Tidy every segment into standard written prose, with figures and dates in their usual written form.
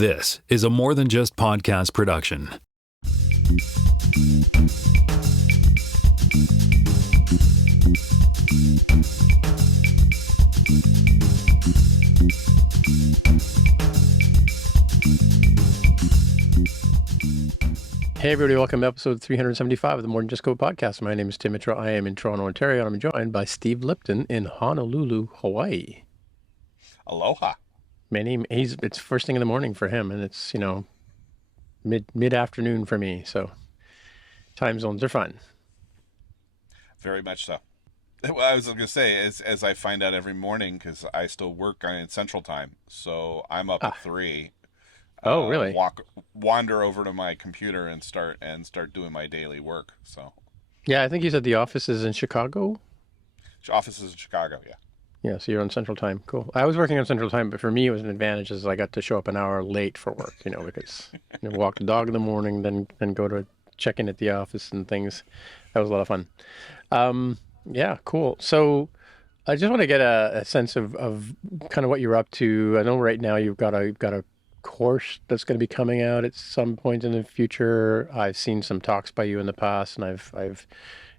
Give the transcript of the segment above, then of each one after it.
This is a More Than Just Podcast production. Hey everybody, welcome to episode 375 of the More Than Just Code podcast. My name is Tim Mitchell. I am in Toronto, Ontario, and I'm joined by Steve Lipton in Honolulu, Hawaii. Aloha. It's first thing in the morning for him, and it's, mid-afternoon for me, so time zones are fun. Very much so. Well, I was going to say, as I find out every morning, because I still work in Central Time, so I'm up at 3. Oh, really? Wander over to my computer and start doing my daily work. So. Yeah, I think you said the office is in Chicago. Office is in Chicago, yeah. Yeah, so you're on Central Time. Cool. I was working on Central Time, but for me it was an advantage as I got to show up an hour late for work, because walk the dog in the morning, then go to check in at the office and things. That was a lot of fun. Yeah, cool. So I just want to get a sense of kind of what you're up to. I know right now you've got a course that's going to be coming out at some point in the future. I've seen some talks by you in the past, and I've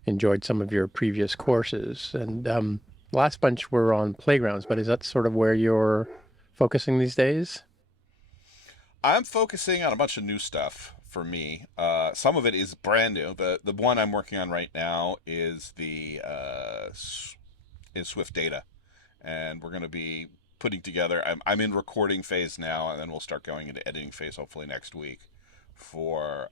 enjoyed some of your previous courses. And last bunch were on playgrounds, but is that sort of where you're focusing these days? I'm focusing on a bunch of new stuff for me. Some of it is brand new. The one I'm working on right now is SwiftData, and we're going to be putting together. I'm in recording phase now, and then we'll start going into editing phase hopefully next week for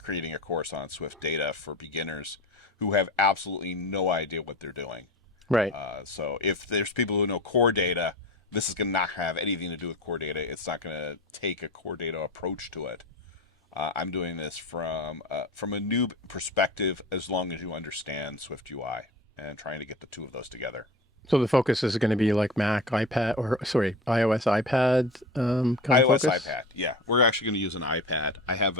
creating a course on SwiftData for beginners who have absolutely no idea what they're doing. Right. So if there's people who know core data, this is going to not have anything to do with core data. It's not going to take a core data approach to it. I'm doing this from a noob perspective, as long as you understand Swift UI, and trying to get the two of those together. So the focus is going to be like Mac, iPad, iOS, iPad kind of iOS, focus? iPad. Yeah, we're actually going to use an iPad. I have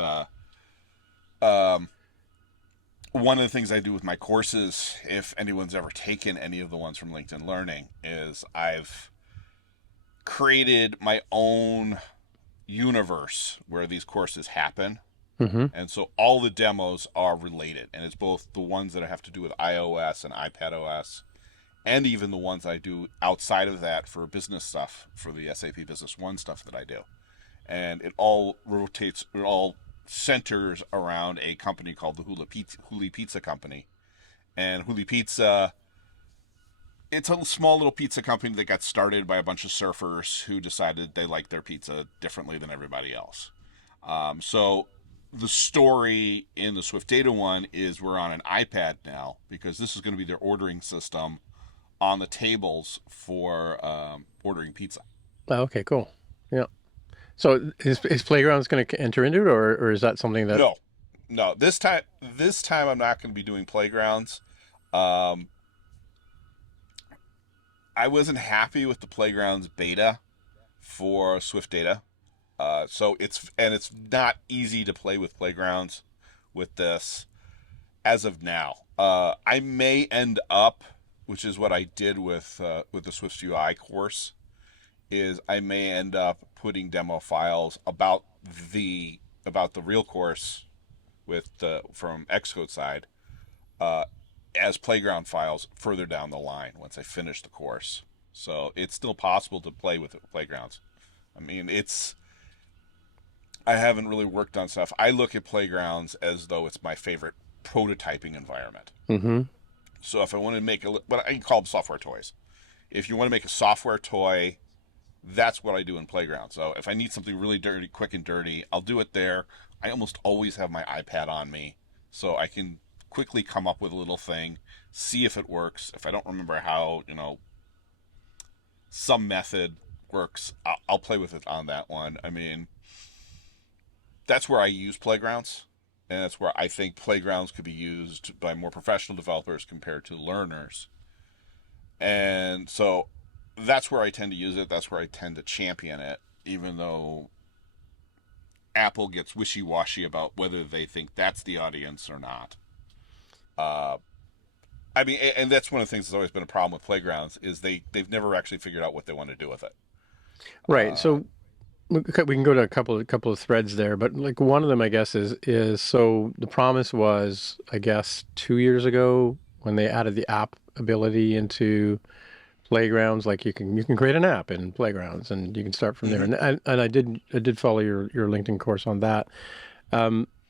one of the things I do with my courses, if anyone's ever taken any of the ones from LinkedIn Learning, is I've created my own universe where these courses happen. Mm-hmm. And so all the demos are related. And it's both the ones that have to do with iOS and iPadOS, and even the ones I do outside of that for business stuff, for the SAP Business One stuff that I do. And it all centers around a company called the Huli Pizza Company. And Huli Pizza, it's a small little pizza company that got started by a bunch of surfers who decided they liked their pizza differently than everybody else. So the story in the SwiftData one is we're on an iPad now, because this is going to be their ordering system on the tables for ordering pizza. Oh, okay, cool. Yeah. So is Playgrounds going to enter into it, or is that something that... No. This time I'm not going to be doing Playgrounds. I wasn't happy with the Playgrounds beta for SwiftData. So it's not easy to play with Playgrounds with this as of now. I may end up, which is what I did with the Swift UI course, is I may end up putting demo files about the real course from Xcode side as Playground files further down the line once I finish the course. So it's still possible to play with Playgrounds. I mean, I haven't really worked on stuff. I look at Playgrounds as though it's my favorite prototyping environment. Mm-hmm. So if I want to make what I call them software toys. If you want to make a software toy, that's what I do in Playground. So if I need something really dirty, quick and dirty, I'll do it there. I almost always have my iPad on me, so I can quickly come up with a little thing, see if it works. If I don't remember how, some method works, I'll play with it on that one. I mean, that's where I use Playgrounds. And that's where I think Playgrounds could be used by more professional developers compared to learners. And so that's where I tend to use it. That's where I tend to champion it, even though Apple gets wishy-washy about whether they think that's the audience or not. I mean, and that's one of the things that's always been a problem with Playgrounds, is they've never actually figured out what they want to do with it. Right. So We can go to a couple of threads there, but like one of them, I guess, is so the promise was, I guess, 2 years ago when they added the app ability into Playgrounds. Like you can create an app in Playgrounds, and you can start from there. Hmm. And I did follow your LinkedIn course on that.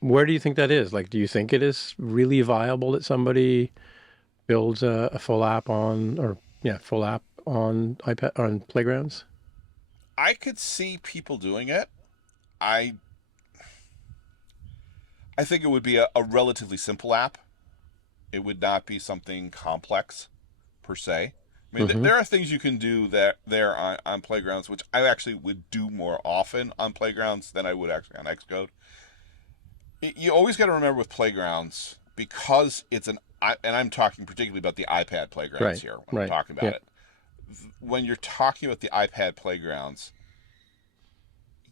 Where do you think that is? Like, do you think it is really viable that somebody builds a full app on, or yeah, full app on iPad on Playgrounds? I could see people doing it. I I think it would be a relatively simple app. It would not be something complex per se. I mean, Mm-hmm. there are things you can do that there on Playgrounds, which I actually would do more often on Playgrounds than I would actually on Xcode. You always got to remember with Playgrounds, because it's and I'm talking particularly about the iPad Playgrounds Right. here when I'm Right. talking about Yeah. it. When you're talking about the iPad Playgrounds,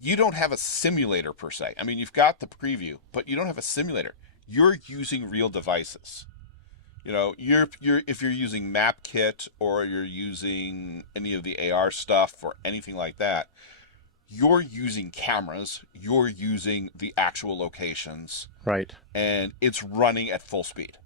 you don't have a simulator per se. I mean, you've got the preview, but you don't have a simulator. You're using real devices. You're if you're using MapKit or you're using any of the AR stuff or anything like that, you're using cameras, you're using the actual locations, Right. and it's running at full speed.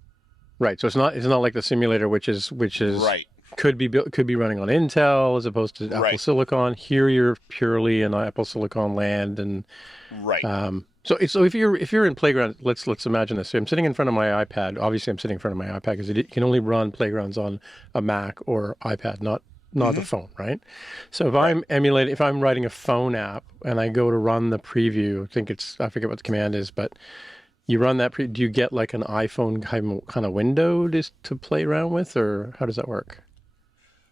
Right. So it's not like the simulator, which is Right, could be running on Intel as opposed to Apple right, Silicon. Here you're purely in Apple Silicon land, and right. so if you're in Playground, let's imagine this. So I'm sitting in front of my iPad. Obviously, I'm sitting in front of my iPad because it can only run Playgrounds on a Mac or iPad, not the Hmm. phone, right? So Right. if I'm writing a phone app and I go to run the preview, I forget what the command is, but you run that do you get like an iPhone kind of window to play around with, or how does that work?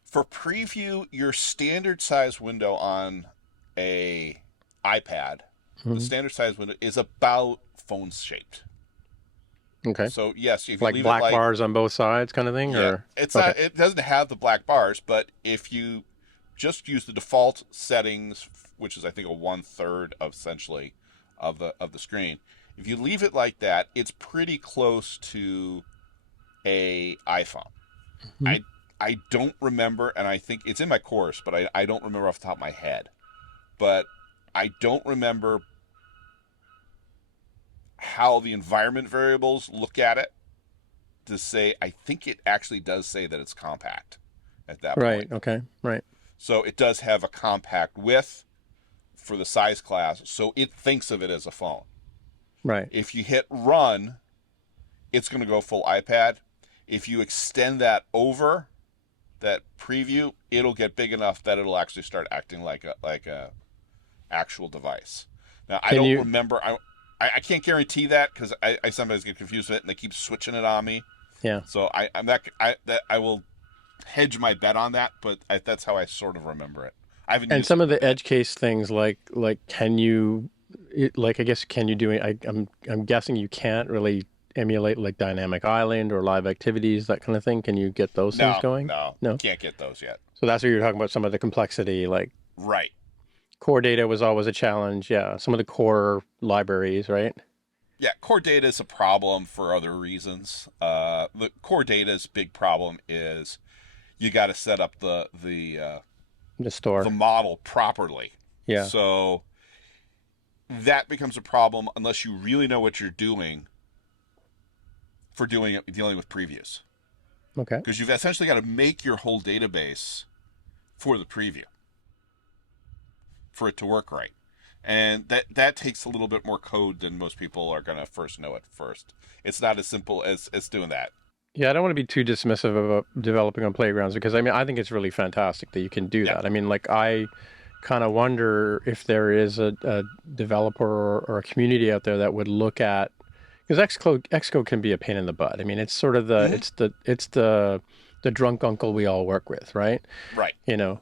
For preview, your standard size window on a iPad, the Hmm. standard size window is about phone shaped. Okay. So yes, if you Like leave it black like, bars on both sides kind of thing, yeah, or it's okay. not. It doesn't have the black bars, but if you just use the default settings, which is I think a 1/3 of essentially of the screen, if you leave it like that, it's pretty close to a iPhone. Mhm. I I don't remember, and I think it's in my course, but I don't remember off the top of my head. But I don't remember how the environment variables look at it to say. I think it actually does say that it's compact at that point. Right. Okay. Right. So it does have a compact width for the size class, so it thinks of it as a phone. Right. If you hit run, it's going to go full iPad. If you extend that over that preview, it'll get big enough that it'll actually start acting like a actual device. Now I Can don't you? remember. I can't guarantee that because I sometimes get confused with it and they keep switching it on me. Yeah. So I'm not that I will hedge my bet on that, but that's how I sort of remember it. I haven't And used it some of in a the bit. edge case things, like can you, like I guess can you do it? I'm guessing you can't really emulate like dynamic island or live activities, that kind of thing. Can you get those things No, going? no, No. can't get those yet. So that's what you're talking about. Some of the complexity, like Right. core data was always a challenge. Yeah. Some of the core libraries, right? Yeah, core data is a problem for other reasons. The core data's big problem is you got to set up The the store. model properly. Yeah. So that becomes a problem unless you really know what you're doing for dealing with previews, Okay. because you've essentially got to make your whole database for the preview for it to work right, and that takes a little bit more code than most people are going to first know at first. It's not as simple as doing that. Yeah, I don't want to be too dismissive about developing on Playgrounds because I think it's really fantastic that you can do Yeah. that. I mean, like I kind of wonder if there is a developer or a community out there that would look at, because Xcode can be a pain in the butt. I mean, it's sort of Hmm. the drunk uncle we all work with, right? Right. You know,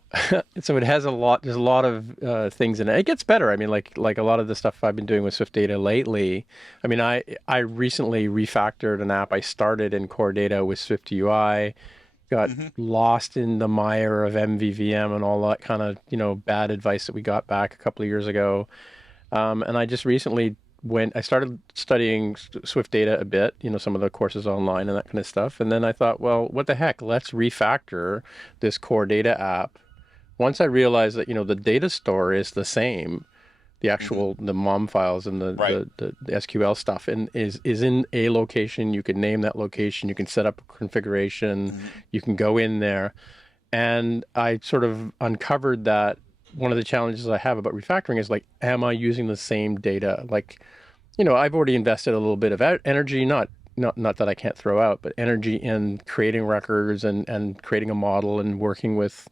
so it has a lot. There's a lot of things in it. It gets better. I mean, like a lot of the stuff I've been doing with SwiftData lately. I mean, I recently refactored an app I started in Core Data with SwiftUI, got Hmm. lost in the mire of MVVM and all that kind of bad advice that we got back a couple of years ago. And I just recently I started studying Swift Data a bit, some of the courses online and that kind of stuff. And then I thought, well, what the heck? Let's refactor this core data app. Once I realized that, the data store is the same, the actual the mom files and Right. the SQL stuff, and is in a location. You can name that location. You can set up a configuration. You can go in there, and I sort of uncovered that one of the challenges I have about refactoring is like, am I using the same data? Like, I've already invested a little bit of energy, not that I can't throw out, but energy in creating records and creating a model and working with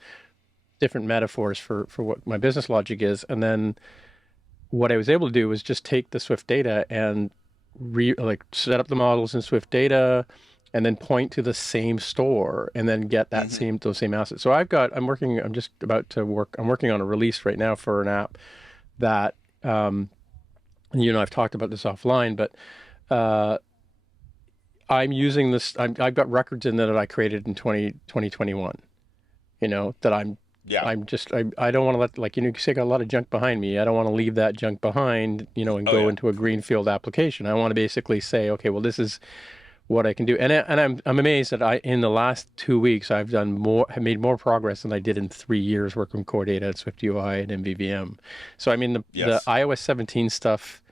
different metaphors for what my business logic is. And then what I was able to do was just take the SwiftData and set up the models in SwiftData and then point to the same store and then get that those same assets. So I'm working on a release right now for an app that, I've talked about this offline, but I'm using this. I've got records in there that I created in 2021. That I don't want to let, you say, I got a lot of junk behind me. I don't want to leave that junk behind, and go into a greenfield application. I want to basically say, okay, well, this is what I can do. And I'm amazed that in the last 2 weeks, have made more progress than I did in 3 years working with core data at SwiftUI and MVVM. So, I mean, the iOS 17 stuff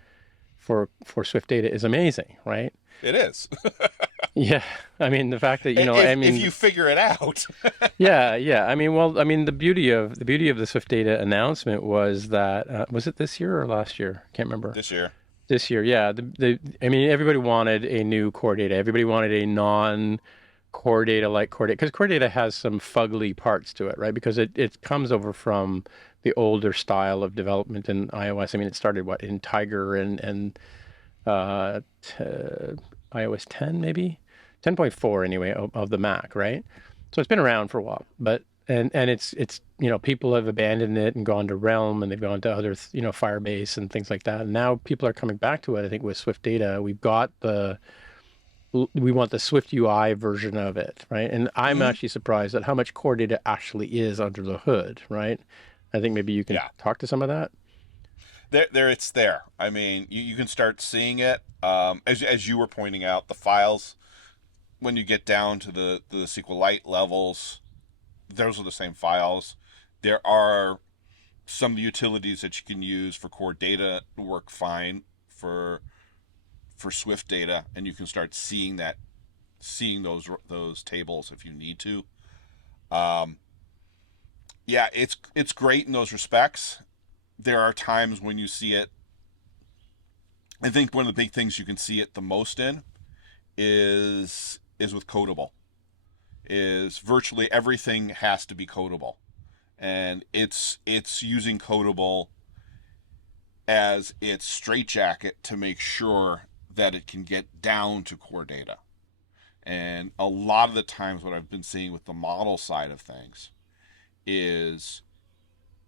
for SwiftData is amazing, right? It is. Yeah, I mean the fact that if you figure it out. yeah. The beauty of the SwiftData announcement was that was it this year or last year? Can't remember. This year. This year, yeah. Everybody wanted a new core data. Everybody wanted a non-core data like core data, because core data has some fugly parts to it, right? Because it comes over from the older style of development in iOS. I mean, it started in Tiger and iOS 10 maybe 10.4 anyway of the Mac, right? So it's been around for a while, but and it's people have abandoned it and gone to Realm, and they've gone to other Firebase and things like that, and now people are coming back to it. I think with SwiftData we want the Swift UI version of it, right? And I'm actually surprised at how much core data actually is under the hood, right? I think maybe you can talk to some of that. It's there. I mean, you can start seeing it. As you were pointing out, the files, when you get down to the SQLite levels, those are the same files. There are some of the utilities that you can use for core data work fine for SwiftData, and you can start seeing those tables if you need to. It's great in those respects. There are times when you see it. I think one of the big things you can see it the most in is with codable. Is virtually everything has to be codable, and it's using codable as its straitjacket to make sure that it can get down to core data. And a lot of the times, what I've been seeing with the model side of things is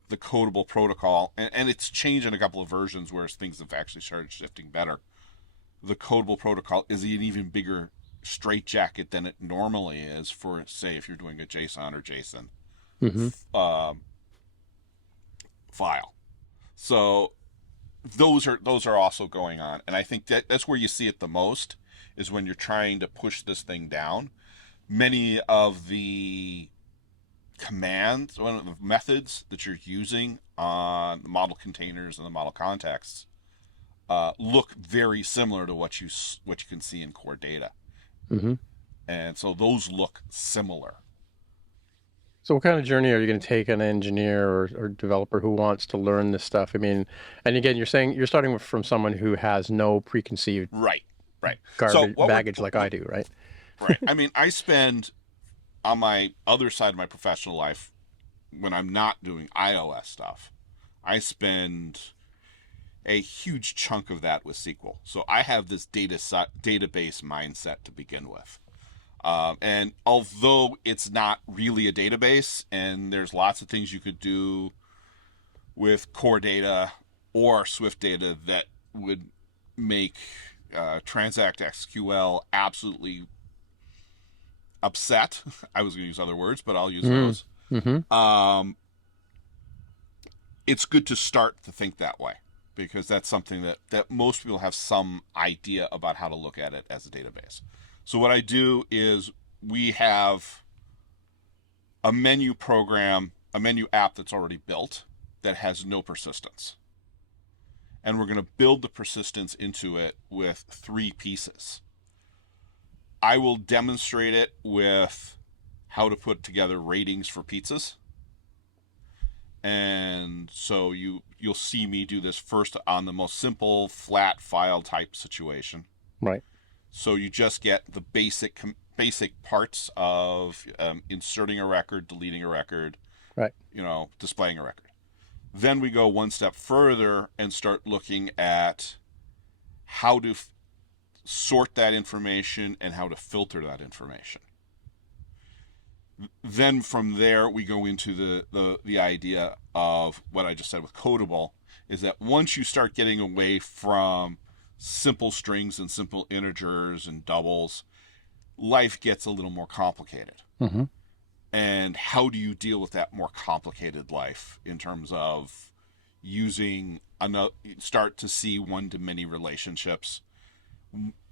the codable protocol, and it's changed in a couple of versions where things have actually started shifting better. The codable protocol is an even bigger straitjacket than it normally is for, say, if you're doing a JSON or JSON file. So those are also going on, and I think that's where you see it the most, is when you're trying to push this thing down. Many of the commands, one of the methods that you're using on the model containers and the model contexts look very similar to what you can see in core data. And so those look similar. So what kind of journey are you going to take an engineer or developer who wants to learn this stuff? I mean, and again, you're saying you're starting from someone who has no preconceived right baggage like I do, right? Right. I mean, I spend, on my other side of my professional life, when I'm not doing iOS stuff, I spend a huge chunk of that with SQL. So I have this database mindset to begin with. And although it's not really a database, and there's lots of things you could do with core data or SwiftData that would make Transact SQL absolutely upset. I was going to use other words, but I'll use those. It's good to start to think that way, because that's something that most people have some idea about how to look at it as a database. So what I do is we have a menu program, a menu app that's already built that has no persistence. and we're going to build the persistence into it with 3 pieces. I will demonstrate it with how to put together ratings for pizzas. And so you'll see me do this first on the most simple flat file type situation. Right. So you just get the basic parts of inserting a record, deleting a record, right, displaying a record. Then we go one step further and start looking at how to sort that information and how to filter that information. Then from there, we go into the idea of what I just said with Codable, is that once you start getting away from simple strings and simple integers and doubles, life gets a little more complicated. Mm-hmm. And how do you deal with that more complicated life in terms of start to see one-to-many relationships,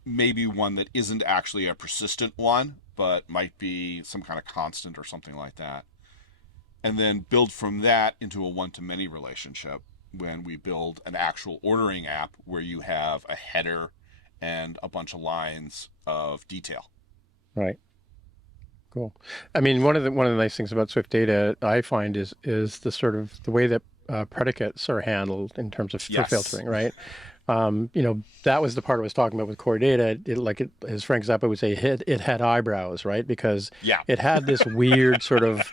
maybe one that isn't actually a persistent one, but might be some kind of constant or something like that. And then build from that into a one-to-many relationship when we build an actual ordering app where you have a header and a bunch of lines of detail. Right. Cool. I mean, one of the nice things about SwiftData I find is the sort of the way that predicates are handled in terms of Yes. filtering, right? That was the part I was talking about with core data. As Frank Zappa would say, it had eyebrows, right? Because it had this weird sort of,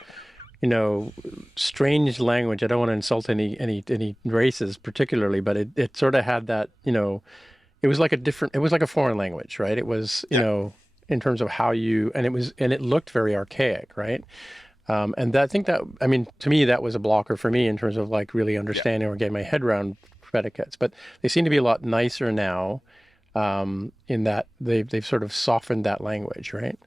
strange language. I don't want to insult any races particularly, but it sort of had that, it was like a foreign language, right? It was, in terms of how it looked very archaic, right? And I think to me, that was a blocker for me in terms of like really understanding or getting my head around predicates. But they seem to be a lot nicer now, in that they've sort of softened that language, right?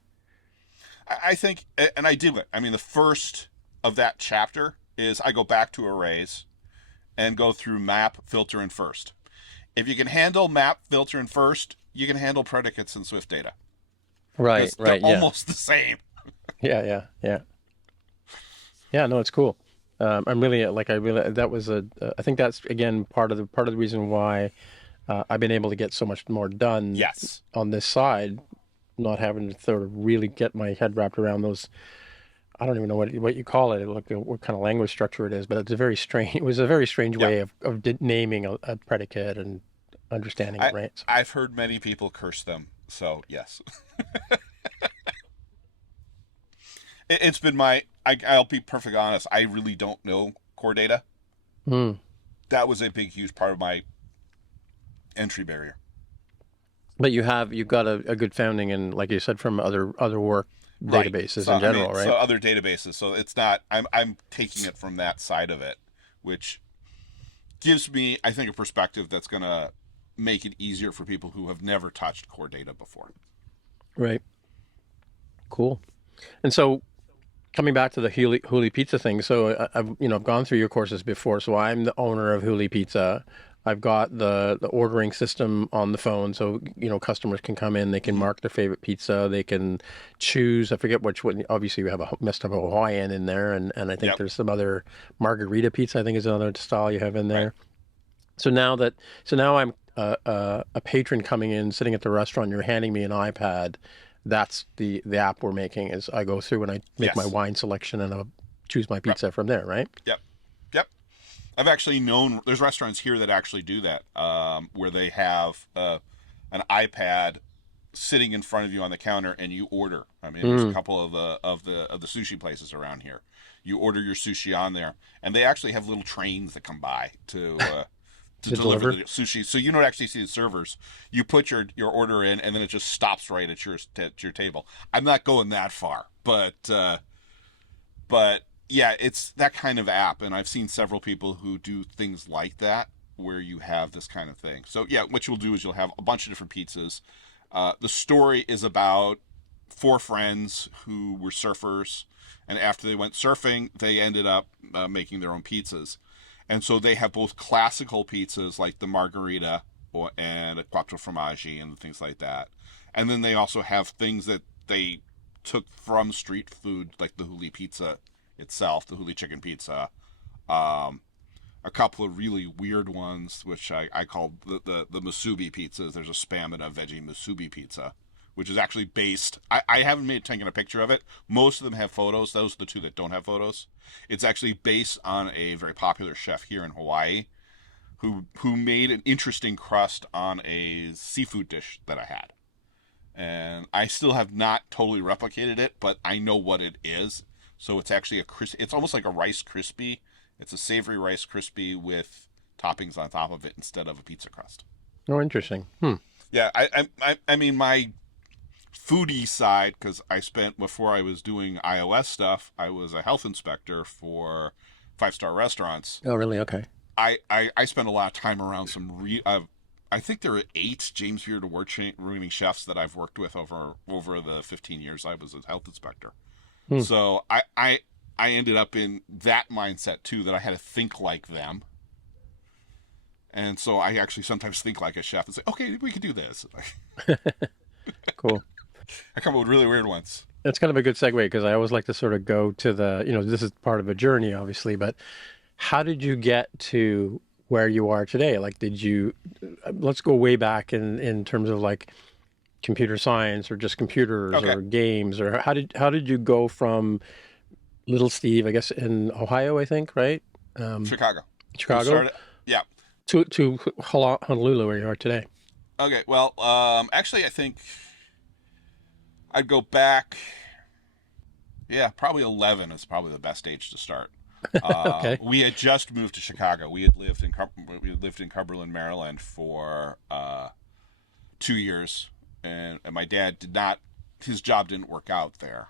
I think, and I do it. I mean, the first of that chapter is I go back to arrays and go through map, filter, and first. If you can handle map, filter, and first, you can handle predicates in SwiftData. Right. They're almost the same. Yeah. No, it's cool. I think that's again part of the reason why I've been able to get so much more done. Yes. On this side, not having to sort of really get my head wrapped around those. I don't even know what you call it. What kind of language structure it is, but it was a very strange way of naming a predicate and understanding it, right? So. I've heard many people curse them, so yes. It's been I'll be perfectly honest, I really don't know core data. That was a big, huge part of my entry barrier. But you've got a good founding in, like you said, from other work databases in general, right? So other databases. So it's not, I'm taking it from that side of it, which gives me, I think, a perspective that's going to make it easier for people who have never touched core data before. Right. Cool. And so coming back to the Huli Pizza thing, so I've gone through your courses before. So I'm the owner of Huli Pizza. I've got the ordering system on the phone, so customers can come in, they can mark their favorite pizza, they can choose. I forget which one. Obviously, we have a messed up Hawaiian in there, and I think there's some other margarita pizza. I think is another style you have in there. Right. So now I'm a patron coming in, sitting at the restaurant. You're handing me an iPad. That's the app we're making. Is I go through and I make my wine selection and I'll choose my pizza from there, right? Yep. I've actually known there's restaurants here that actually do that, where they have an iPad sitting in front of you on the counter and you order. I mean, there's a couple of the sushi places around here. You order your sushi on there, and they actually have little trains that come by to deliver the sushi. So you don't actually see the servers. You put your order in, and then it just stops right at your table. I'm not going that far, but yeah, it's that kind of app, and I've seen several people who do things like that, where you have this kind of thing. So yeah, what you'll do is you'll have a bunch of different pizzas. The story is about 4 friends who were surfers, and after they went surfing, they ended up making their own pizzas. And so they have both classical pizzas like the margarita and a quattro formaggi and things like that. And then they also have things that they took from street food, like the Huli pizza itself, the Huli chicken pizza, a couple of really weird ones, which I called the musubi pizzas. There's a spam and a veggie musubi pizza, which is actually based. I haven't taken a picture of it. Most of them have photos. Those are the two that don't have photos. It's actually based on a very popular chef here in Hawaii who made an interesting crust on a seafood dish that I had. And I still have not totally replicated it, but I know what it is. So it's actually it's almost like a Rice Krispie. It's a savory Rice Krispie with toppings on top of it instead of a pizza crust. Oh, interesting. Yeah, I mean, my foodie side, because before I was doing iOS stuff, I was a health inspector for 5-star restaurants. Oh, really? Okay. I spent a lot of time around I think there are 8 James Beard award-winning chefs that I've worked with over the 15 years I was a health inspector. So I ended up in that mindset too, that I had to think like them. And so I actually sometimes think like a chef and say, okay, we could do this. Cool. I come up with really weird ones. That's kind of a good segue, because I always like to sort of go to this is part of a journey, obviously, but how did you get to where you are today? Like, let's go way back in terms of like computer science or just computers or games, or how did you go from little Steve, I guess, in Ohio, I think, right? Chicago. Yeah. To Honolulu, where you are today. Okay. Well, actually, I think I'd go back. Yeah, probably 11 is probably the best age to start. Okay. We had just moved to Chicago. We had lived in Cumberland, Maryland for 2 years, and my dad his job didn't work out there,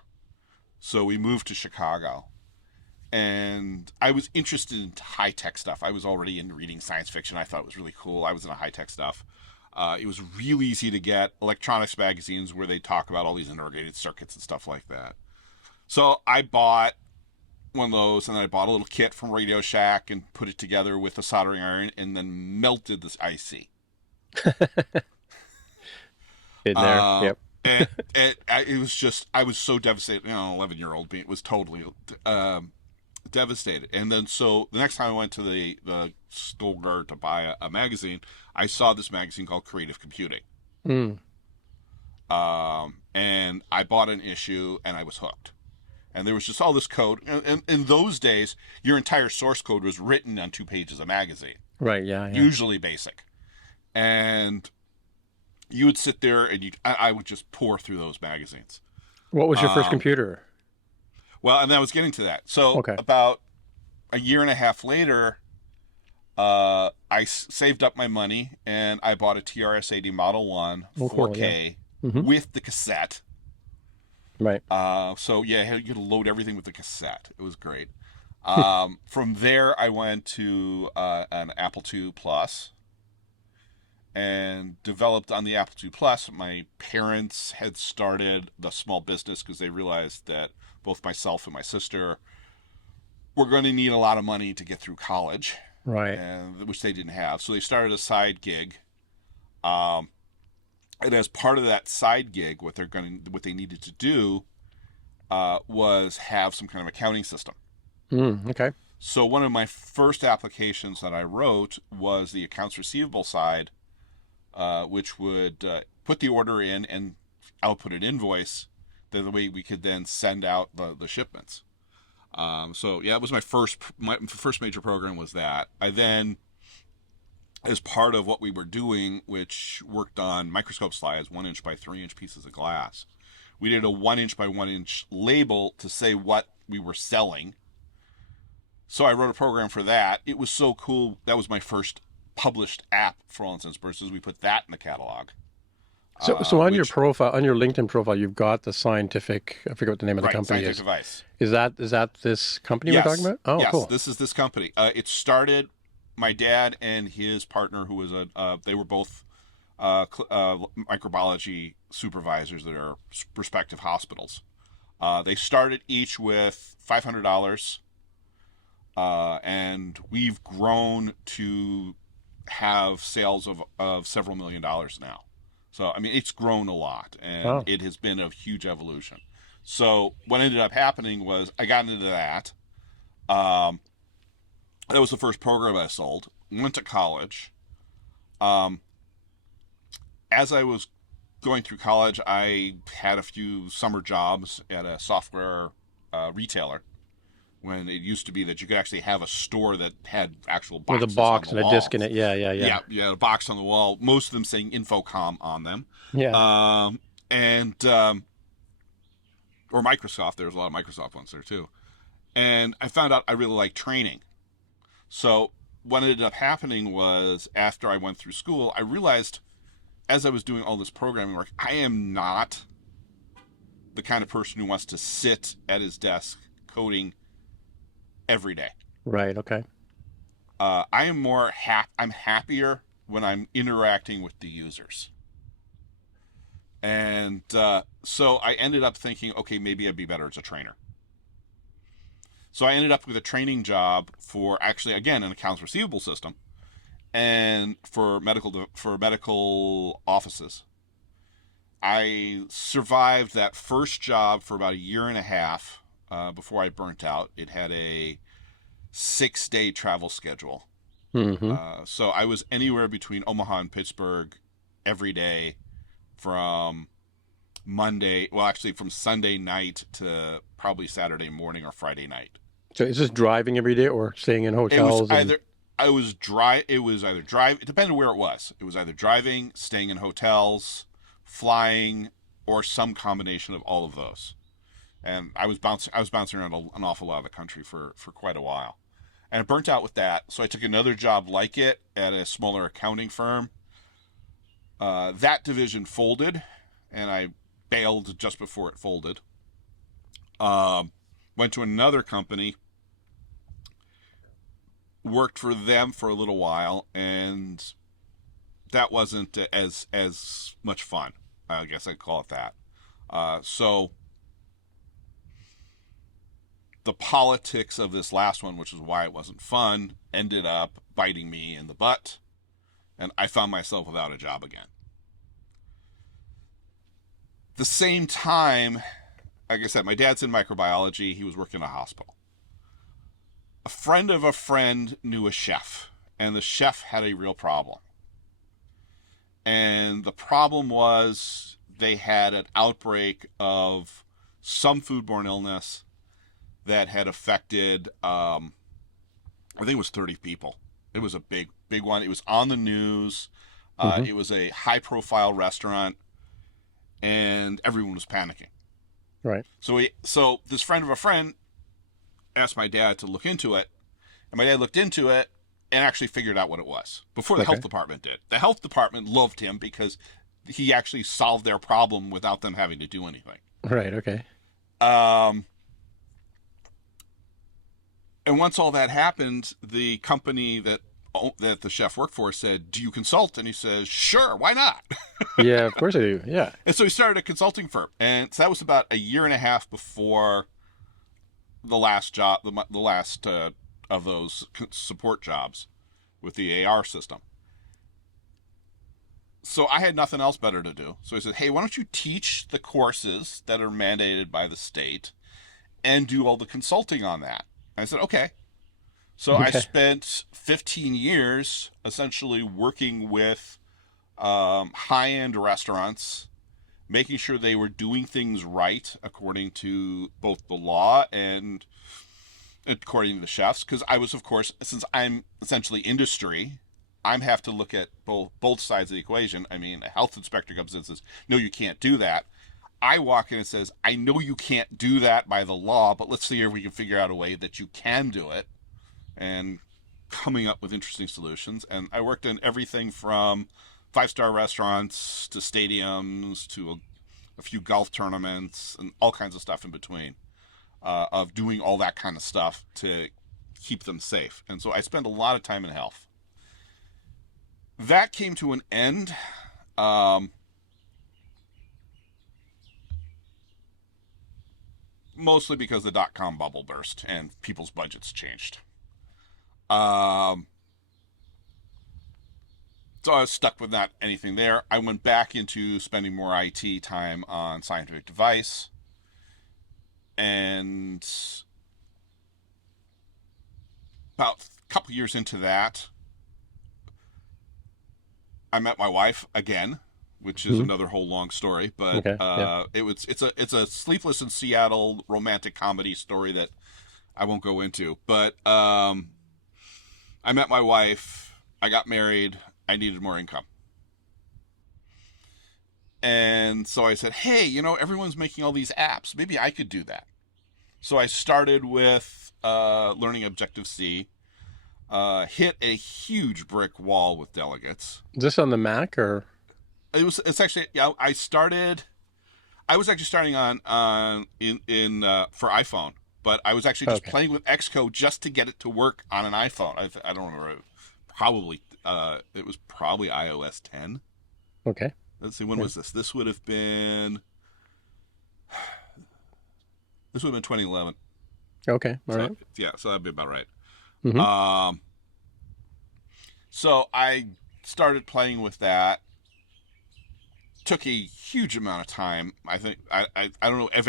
so we moved to Chicago. And I was interested in high-tech stuff. I was already into reading science fiction. I thought it was really cool. I was into high-tech stuff. It was really easy to get electronics magazines where they talk about all these integrated circuits and stuff like that. So I bought one of those, and then I bought a little kit from Radio Shack and put it together with a soldering iron and then melted this IC. In there, yep. and it was just, I was so devastated. 11-year-old me, it was totally devastated. And then so the next time I went to the store to buy a magazine, I saw this magazine called Creative Computing. And I bought an issue, and I was hooked. And there was just all this code. And in those days, your entire source code was written on 2 pages of magazine. Right, yeah. Usually basic. And you would sit there, and I would just pour through those magazines. What was your first computer? Well, and I was getting to that. So about a year and a half later, I saved up my money, and I bought a TRS-80 Model 1 4K with the cassette. Right. So yeah, you could load everything with the cassette. It was great. From there, I went to an Apple II Plus and developed on the Apple II Plus. My parents had started the small business because they realized that both myself and my sister were going to need a lot of money to get through college, right? Which they didn't have. So they started a side gig. And as part of that side gig, what they needed to do was have some kind of accounting system. Okay. So one of my first applications that I wrote was the accounts receivable side, which would put the order in and output an invoice. The way we could then send out the shipments. So yeah, it was my first major program was that. I then, as part of what we were doing, which worked on microscope slides, 1-inch by 3-inch pieces of glass, we did a 1-inch by 1-inch label to say what we were selling. So I wrote a program for that. It was so cool. That was my first published app for all intents and purposes. We put that in the catalog. So on your profile, on your LinkedIn profile, you've got the scientific, I forget what the name of the company is. Scientific Device. Is that this company we're talking about? Oh, yes, cool. This is this company. It started, my dad and his partner, who was they were both microbiology supervisors at our respective hospitals. They started each with $500, and we've grown to have sales of several $1 million now. So, I mean, it's grown a lot, and It has been a huge evolution. So what ended up happening was I got into that. That was the first program I sold. Went to college. As I was going through college, I had a few summer jobs at a software retailer, when it used to be that you could actually have a store that had actual boxes With a box on the and a disc in it. Yeah. Yeah, a box on the wall. Most of them saying Infocom on them. Yeah. Or Microsoft. There's a lot of Microsoft ones there too. And I found out I really like training. So what ended up happening was, after I went through school, I realized, as I was doing all this programming work, I am not the kind of person who wants to sit at his desk coding every day. Right. Okay. I am I'm happier when I'm interacting with the users. And so I ended up thinking, okay, maybe I'd be better as a trainer. So I ended up with a training job for, actually, again, an accounts receivable system, and for medical offices. I survived that first job for about a year and a half before I burnt out. It had a 6-day travel schedule. Mm-hmm. So I was anywhere between Omaha and Pittsburgh every day, from from Sunday night to probably Saturday morning or Friday night. So is this driving every day or staying in hotels? It was either drive. It depended where it was. It was either driving, staying in hotels, flying, or some combination of all of those. And I was bouncing around an awful lot of the country for quite a while. And I burnt out with that, so I took another job like it at a smaller accounting firm. That division folded, and I bailed just before it folded. Went to another company, worked for them for a little while, and that wasn't as much fun. I guess I'd call it that. So the politics of this last one, which is why it wasn't fun, ended up biting me in the butt, and I found myself without a job again. The same time, like I said, my dad's in microbiology. He was working in a hospital. A friend of a friend knew a chef, and the chef had a real problem. And the problem was, they had an outbreak of some foodborne illness that had affected, I think it was 30 people. It was a big one. It was on the news. It was a high-profile restaurant, and everyone was panicking. Right. So this friend of a friend asked my dad to look into it, and my dad looked into it and actually figured out what it was before the health department did. The health department loved him because he actually solved their problem without them having to do anything. Right. Okay. And once all that happened, the company that the chef worked for said, "Do you consult?" And he says, "Sure, why not?" Yeah, of course I do. Yeah. And so he started a consulting firm. And so that was about a year and a half before the last job, the last of those support jobs with the AR system. So I had nothing else better to do. So he said, "Hey, why don't you teach the courses that are mandated by the state and do all the consulting on that?" I said, "Okay." So I spent 15 years essentially working with high-end restaurants, making sure they were doing things right according to both the law and according to the chefs. Because I was, of course, since I'm essentially industry, I have to look at both sides of the equation. I mean, a health inspector comes in and says, "No, you can't do that." I walk in and says, "I know you can't do that by the law, but let's see if we can figure out a way that you can do it." And coming up with interesting solutions. And I worked in everything from 5-star restaurants to stadiums to a few golf tournaments and all kinds of stuff in between, of doing all that kind of stuff to keep them safe. And so I spent a lot of time in health. That came to an end. Mostly because the dot-com bubble burst and people's budgets changed. So I was stuck with not anything there. I went back into spending more IT time on scientific device. And about couple years into that, I met my wife again, which is another whole long story. But it's a Sleepless in Seattle romantic comedy story that I won't go into. But I met my wife. I got married. I needed more income. And so I said, hey, everyone's making all these apps. Maybe I could do that. So I started with learning Objective-C, hit a huge brick wall with delegates. Is this on the Mac or? It's actually, yeah, I was actually starting on for iPhone, but I was actually just playing with Xcode just to get it to work on an iPhone. I don't remember. It was probably iOS 10. Okay. Let's see, when was this? This would have been 2011. Okay, all right. Yeah, so that'd be about right. Mm-hmm. So I started playing with that. Took a huge amount of time. I think I don't know if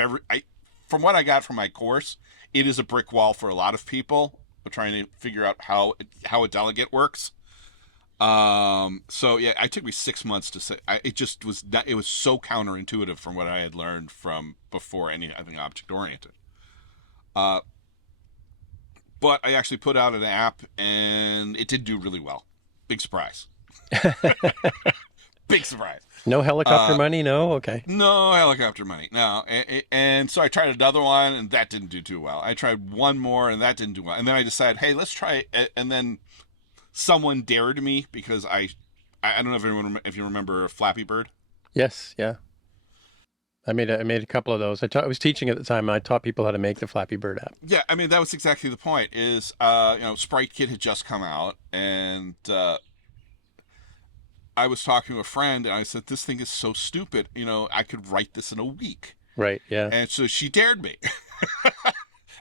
from what I got from my course, it is a brick wall for a lot of people trying to figure out how a delegate works. So yeah, it took me 6 months to say. It was so counterintuitive from what I had learned from before anything object oriented. But I actually put out an app and it did do really well. Big surprise. Big surprise. No helicopter money? No? Okay. No helicopter money. No. And so I tried another one and that didn't do too well. I tried one more and that didn't do well. And then I decided, hey, let's try it. And then someone dared me because I don't know if you remember Flappy Bird. Yes. Yeah. I made a couple of those. I was teaching at the time, and I taught people how to make the Flappy Bird app. Yeah, I mean that was exactly the point. Is Sprite Kit had just come out, and I was talking to a friend, and I said, "This thing is so stupid. I could write this in a week." Right. Yeah. And so she dared me,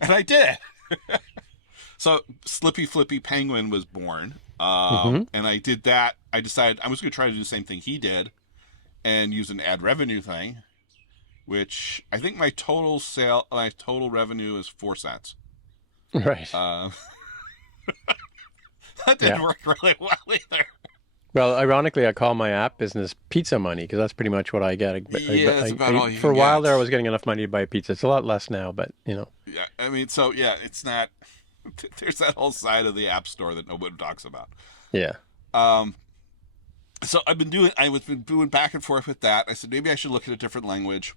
and I did. So Slippy Flippy Penguin was born, and I did that. I decided I was going to try to do the same thing he did, and use an ad revenue thing. Which I think my total revenue is 4 cents. Right. That didn't work really well either. Well, ironically, I call my app business pizza money because that's pretty much what I get. That's about all you for a can while get. there, I was getting enough money to buy a pizza. It's a lot less now, but Yeah, I mean, so yeah, it's not. There's that whole side of the app store that nobody talks about. Yeah. So I've been doing back and forth with that. I said maybe I should look at a different language.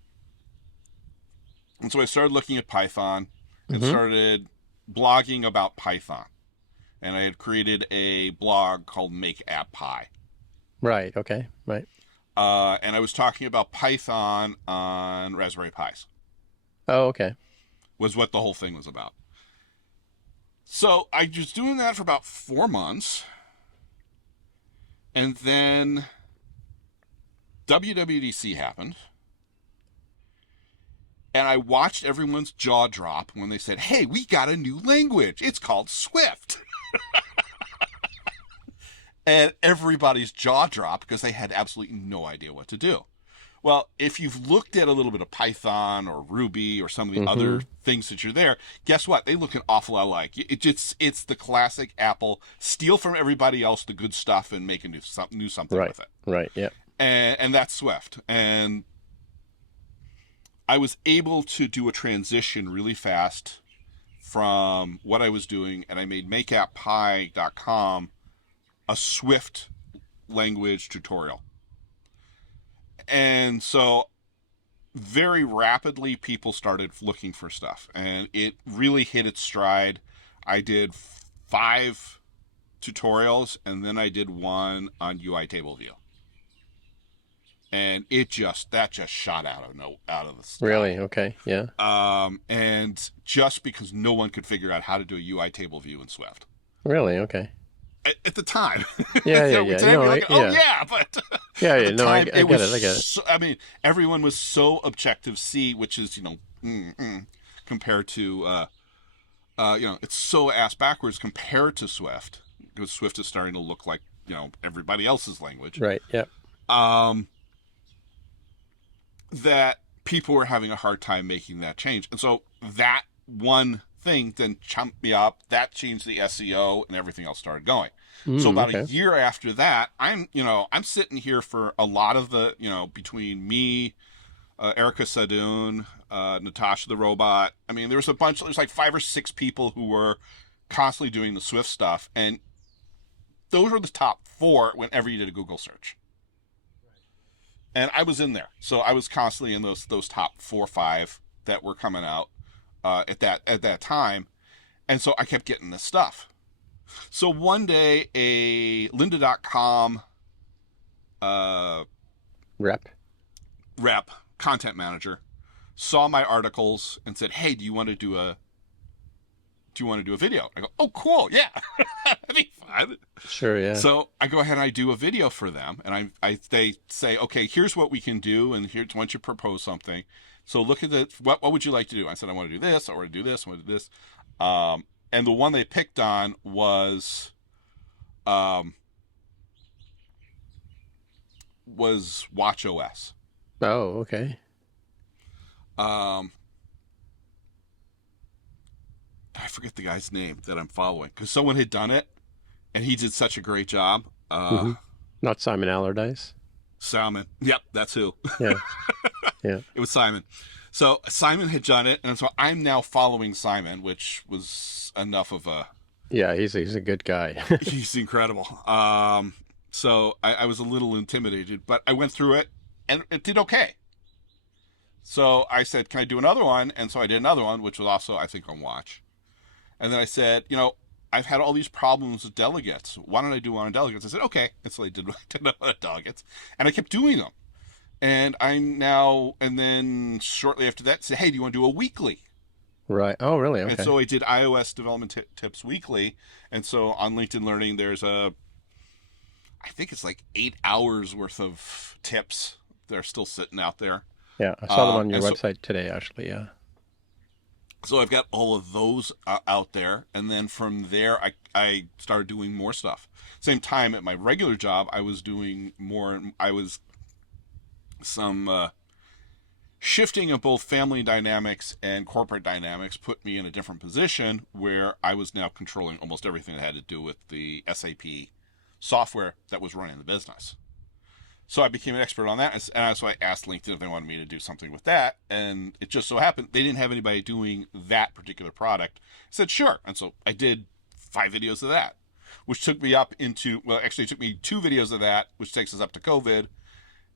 And so I started looking at Python and started blogging about Python. And I had created a blog called Make App Py. Right. Okay. Right. And I was talking about Python on Raspberry Pis. Oh, okay. Was what the whole thing was about. So I was doing that for about 4 months. And then WWDC happened. And I watched everyone's jaw drop when they said, hey, we got a new language. It's called Swift. And everybody's jaw dropped because they had absolutely no idea what to do. Well, if you've looked at a little bit of Python or Ruby or some of the other things that you're there, guess what? They look an awful lot alike. It's the classic Apple, steal from everybody else the good stuff and make a new something with it. Right, yeah. And that's Swift. And I was able to do a transition really fast from what I was doing, and I made makeappy.com a Swift language tutorial. And so very rapidly people started looking for stuff, and it really hit its stride. I did 5 tutorials, and then I did one on UI table view. And that just shot out of the sky. Really? Okay. Yeah. And just because no one could figure out how to do a UI table view in Swift. Really? Okay. At the time. Yeah. No, but yeah. No, I get it. So, I mean, everyone was so Objective-C, which is, compared to, it's so ass backwards compared to Swift, because Swift is starting to look like, everybody else's language. Right. Yeah. That people were having a hard time making that change. And so that one thing then chumped me up. That changed the SEO, and everything else started going. So about a year after that, I'm sitting here for a lot of the, between me, Erica Sadoun, Natasha the robot. I mean, there's like 5 or 6 people who were constantly doing the Swift stuff, and those were the top 4 whenever you did a Google search. And I was in there, so I was constantly in those top 4 or 5 that were coming out at that time, and so I kept getting this stuff. So one day, a lynda.com rep, content manager, saw my articles and said, "Hey, do you want to do a video?" I go, "Oh, cool, yeah, that'd be fun." Sure, yeah. So I go ahead and I do a video for them, and they say, "Okay, here's what we can do, and here's once you propose something. So look at what would you like to do?" I said, "I want to do this. I want to do this. I want to do this." And the one they picked on was WatchOS. Oh, okay. I forget the guy's name that I'm following, because someone had done it, and he did such a great job. Not Simon Allardyce. Simon. Yep, that's who. Yeah. Yeah. It was Simon. So Simon had done it, and so I'm now following Simon, which was enough of a... Yeah, he's a good guy. He's incredible. So I was a little intimidated, but I went through it, and it did okay. So I said, "Can I do another one?" And so I did another one, which was also, I think, on Watch. And then I said, I've had all these problems with delegates. Why don't I do one on delegates? I said, okay. And so I did one on delegates. And I kept doing them. And and then shortly after that, said, "Hey, do you want to do a weekly?" Right. Oh, really? Okay. And so I did iOS development tips weekly. And so on LinkedIn Learning, there's I think it's like 8 hours worth of tips that are still sitting out there. Yeah, I saw them on your website today, actually, yeah. So I've got all of those out there. And then from there, I started doing more stuff. Same time at my regular job, I was doing more. Some shifting of both family dynamics and corporate dynamics put me in a different position where I was now controlling almost everything that had to do with the SAP software that was running the business. So I became an expert on that, and so I asked LinkedIn if they wanted me to do something with that, and it just so happened they didn't have anybody doing that particular product. I said, sure, and so I did 5 videos of that, which took me up into, well, actually it took me 2 videos of that, which takes us up to COVID,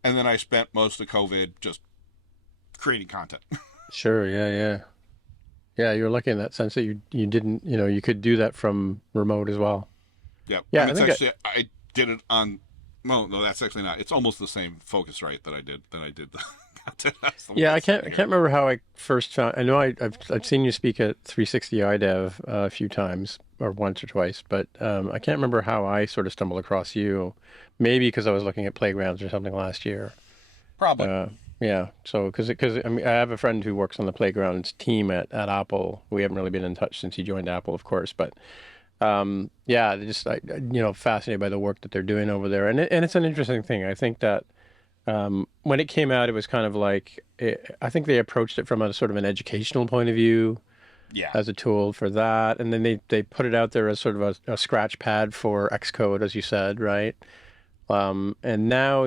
and then I spent most of COVID just creating content. Sure, yeah. Yeah, you were lucky in that sense that you didn't, you could do that from remote as well. Yeah. Yeah, I did it on, no, that's actually not. It's almost the same Focusrite that I did the content. Yeah, I can't remember how I first found. I know I've seen you speak at 360 iDev a few times, or once or twice, but I can't remember how I sort of stumbled across you. Maybe because I was looking at Playgrounds or something last year. Probably. Yeah. So because I mean, I have a friend who works on the Playgrounds team at Apple. We haven't really been in touch since he joined Apple, of course, but yeah, just fascinated by the work that they're doing over there, and it's an interesting thing. I think that when it came out, it was kind of like I think they approached it from a sort of an educational point of view. Yeah. As a tool for that, and then they put it out there as sort of a scratch pad for Xcode, as you said, right? And now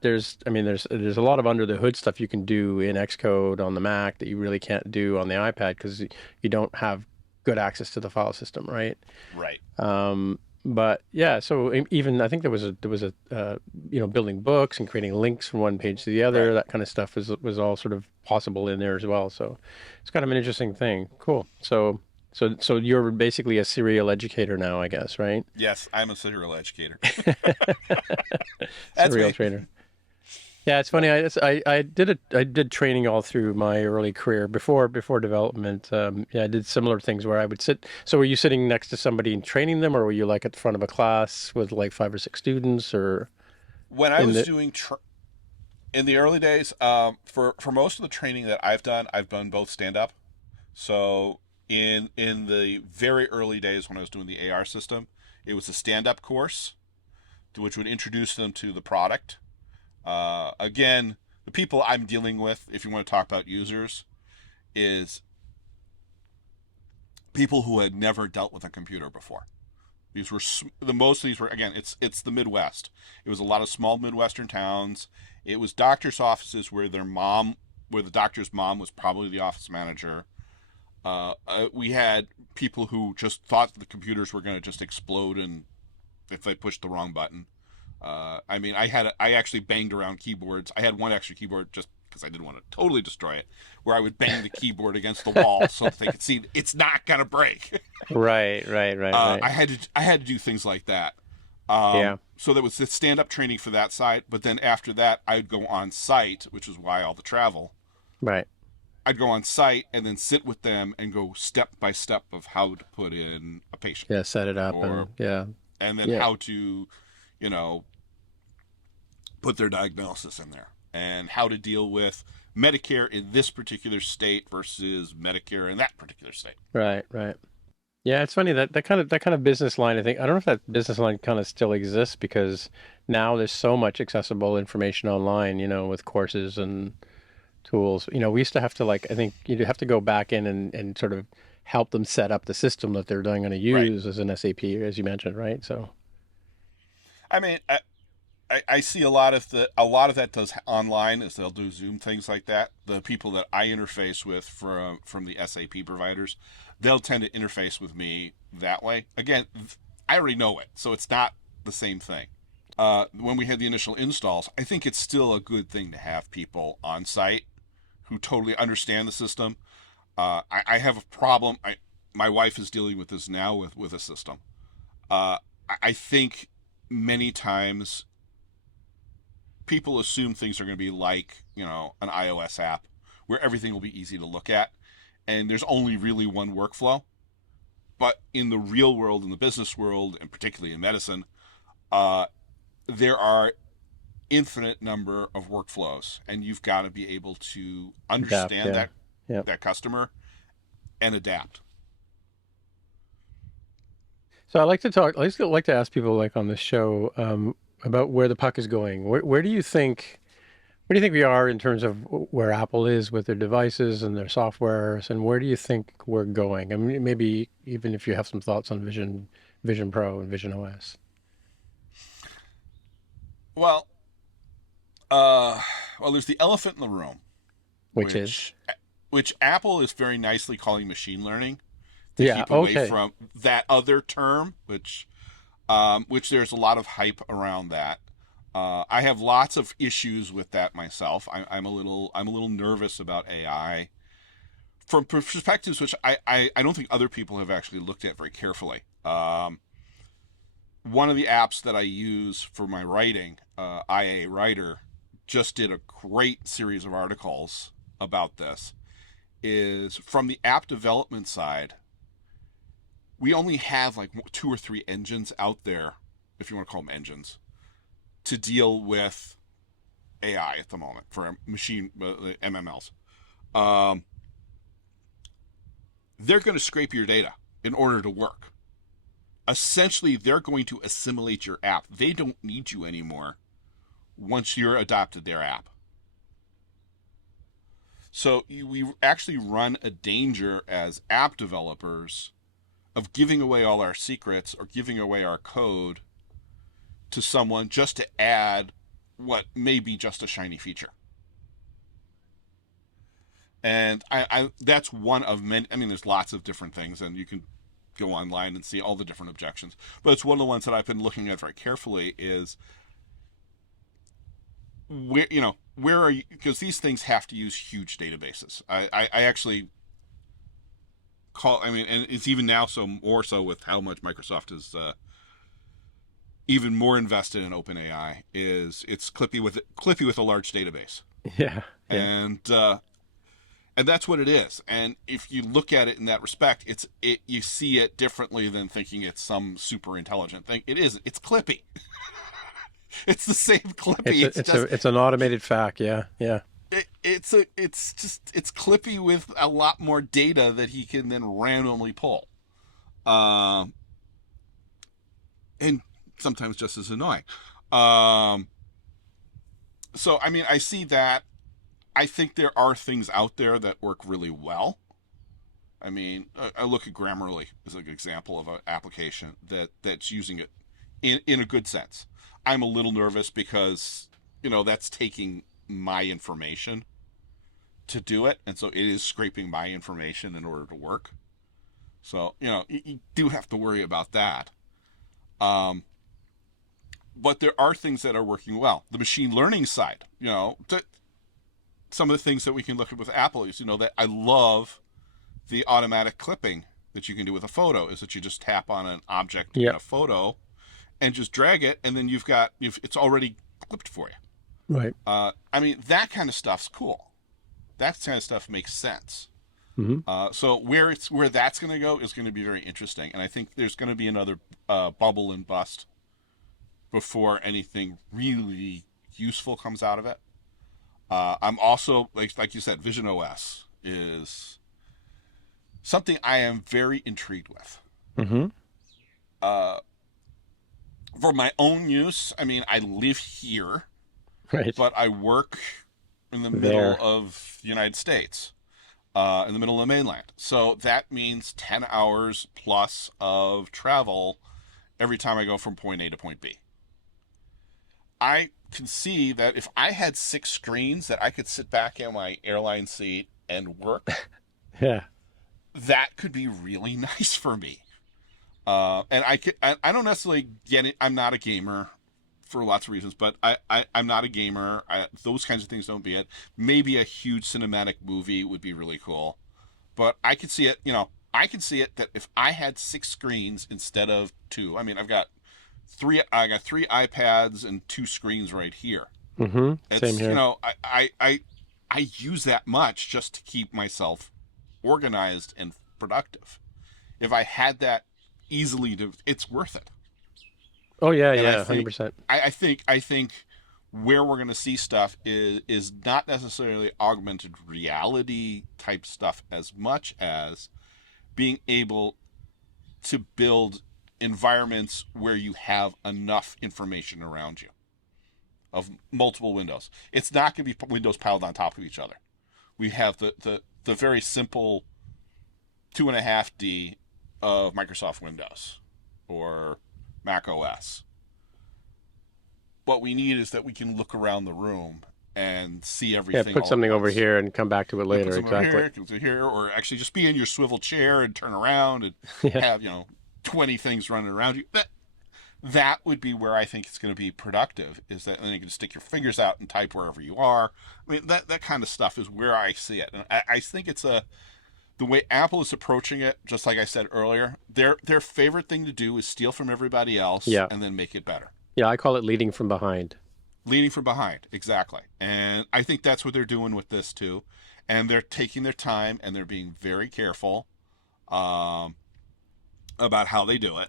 there's a lot of under the hood stuff you can do in Xcode on the Mac that you really can't do on the iPad because you don't have good access to the file system, right? Right. But yeah, so even I think there was a building books and creating links from one page to the other. Right. That kind of stuff was all sort of possible in there as well. So it's kind of an interesting thing. Cool. So you're basically a serial educator now, I guess, right? Yes, I'm a serial educator. Serial trainer. Yeah, it's funny. I did training all through my early career before development. I did similar things where I would sit. So were you sitting next to somebody and training them, or were you like at the front of a class with like 5 or 6 students? Or when I was doing in the early days, for most of the training that I've done both stand up. So in the very early days when I was doing the AR system, it was a stand up course, which would introduce them to the product. Again, the people I'm dealing with, if you want to talk about users, is people who had never dealt with a computer before. Most of these were, again, it's the Midwest. It was a lot of small Midwestern towns. It was doctors' offices where the doctor's mom was probably the office manager. We had people who just thought the computers were going to just explode and if they pushed the wrong button. I actually banged around keyboards. I had one extra keyboard just because I didn't want to totally destroy it, where I would bang the keyboard against the wall so that they could see it's not going to break. Right. I had to do things like that. Yeah. So there was the stand-up training for that side, but then after that, I'd go on site, which is why all the travel. Right. I'd go on site and then sit with them and go step by step of how to put in a patient. Yeah, set it up and then how to, put their diagnosis in there and how to deal with Medicare in this particular state versus Medicare in that particular state. Right. Yeah, it's funny that kind of business line. I don't know if that business line kind of still exists because now there's so much accessible information online, with courses and tools. We used to have to I think you'd have to go back in and sort of help them set up the system that they're going to use as an SAP, as you mentioned, right? So, I mean, I see a lot of that does online is they'll do Zoom things like that. The people that I interface with from the SAP providers, they'll tend to interface with me that way. Again, I already know it, so it's not the same thing. When we had the initial installs, I think it's still a good thing to have people on site who totally understand the system. I have a problem. My wife is dealing with this now with a system. I think many times people assume things are going to be like, an iOS app where everything will be easy to look at. And there's only really one workflow. But in the real world, in the business world, and particularly in medicine, there are infinite number of workflows. And you've got to be able to understand that customer and adapt. So I like to ask people on this show about where the puck is going. Where do you think we are in terms of where Apple is with their devices and their softwares, and where do you think we're going? I mean, maybe even if you have some thoughts on Vision Pro and Vision OS. Well, there's the elephant in the room, which Apple is very nicely calling machine learning to keep away from that other term, which there's a lot of hype around that. I have lots of issues with that myself. I'm a little nervous about AI from perspectives which I don't think other people have actually looked at very carefully. One of the apps that I use for my writing, IA Writer, just did a great series of articles about this. Is from the app development side, we only have 2 or 3 engines out there, if you want to call them engines, to deal with AI at the moment for machine MMLs. They're going to scrape your data in order to work. Essentially, they're going to assimilate your app. They don't need you anymore once you're adopted their app. So we actually run a danger as app developers of giving away all our secrets or giving away our code to someone just to add what may be just a shiny feature. And I that's one of many. I mean, there's lots of different things, and you can go online and see all the different objections. But it's one of the ones that I've been looking at very carefully is where are you? Because these things have to use huge databases. I actually and it's even now more so with how much Microsoft is even more invested in OpenAI. It's Clippy with a large database. Yeah. And that's what it is. And if you look at it in that respect, you see it differently than thinking it's some super intelligent thing. It isn't. It's Clippy. It's the same Clippy. It's an automated FAQ. Yeah. It's Clippy with a lot more data that he can then randomly pull, and sometimes just as annoying. So I mean, I see that. I think there are things out there that work really well. I mean, I look at Grammarly as an example of an application that's using it in a good sense. I'm a little nervous because, that's taking my information to do it, and so it is scraping my information in order to work. So, you do have to worry about that. But there are things that are working well. The machine learning side, some of the things that we can look at with Apple is, that I love the automatic clipping that you can do with a photo, is that you just tap on an object in a photo and just drag it, and then it's already clipped for you. Right. I mean, that kind of stuff's cool. That kind of stuff makes sense. Mm-hmm. So where that's going to go is going to be very interesting, and I think there's going to be another bubble and bust before anything really useful comes out of it. I'm also, like you said, Vision OS is something I am very intrigued with. Mm-hmm. For my own use, I mean, I live here, Right. but I work in the middle of the United States, in the middle of the mainland. So that means 10 hours plus of travel every time I go from point A to point B. I can see that if I had 6 screens that I could sit back in my airline seat and work, that could be really nice for me. And I don't necessarily get it. I'm not a gamer for lots of reasons, but I'm not a gamer. Those kinds of things don't be it. Maybe a huge cinematic movie would be really cool, but I could see it, I can see it that if I had 6 screens instead of 2, I mean, I got 3 iPads and 2 screens right here. Mm-hmm. Same here. I use that much just to keep myself organized and productive. If I had that easily, it's worth it. Oh yeah, 100%. I think where we're going to see stuff is not necessarily augmented reality type stuff as much as being able to build environments where you have enough information around you of multiple windows. It's not going to be windows piled on top of each other. We have the very simple 2.5D of Microsoft Windows or Mac OS. What we need is that we can look around the room and see everything. Yeah, put something over here and come back to it later. Exactly. Here, or actually just be in your swivel chair and turn around and have 20 things running around you. That would be where I think it's going to be productive. Is that then you can stick your fingers out and type wherever you are. I mean, that kind of stuff is where I see it, and I think it's the way Apple is approaching it. Just like I said earlier, their favorite thing to do is steal from everybody else and then make it better. Yeah, I call it leading from behind. Leading from behind, exactly. And I think that's what they're doing with this too. And they're taking their time and they're being very careful about how they do it.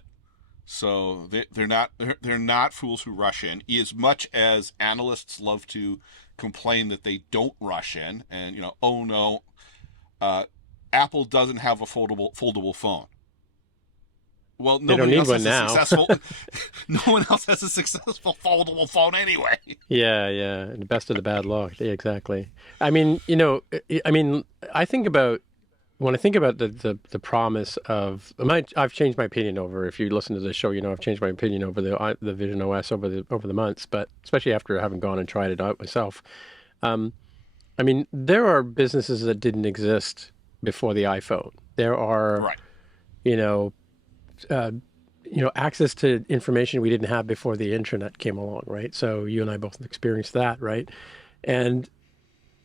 So they're not fools who rush in. As much as analysts love to complain that they don't rush in, and oh no, Apple doesn't have a foldable phone. Well, nobody else has a successful. No one else has a successful foldable phone anyway. Yeah, the best of the bad luck. Yeah, exactly. I mean, I think about when I think about the promise of. I've changed my opinion over. If you listen to the show, I've changed my opinion over the Vision OS over the months, but especially after having gone and tried it out myself. I mean, there are businesses that didn't exist before the iPhone. There are, access to information we didn't have before the internet came along, right? So you and I both experienced that, right? And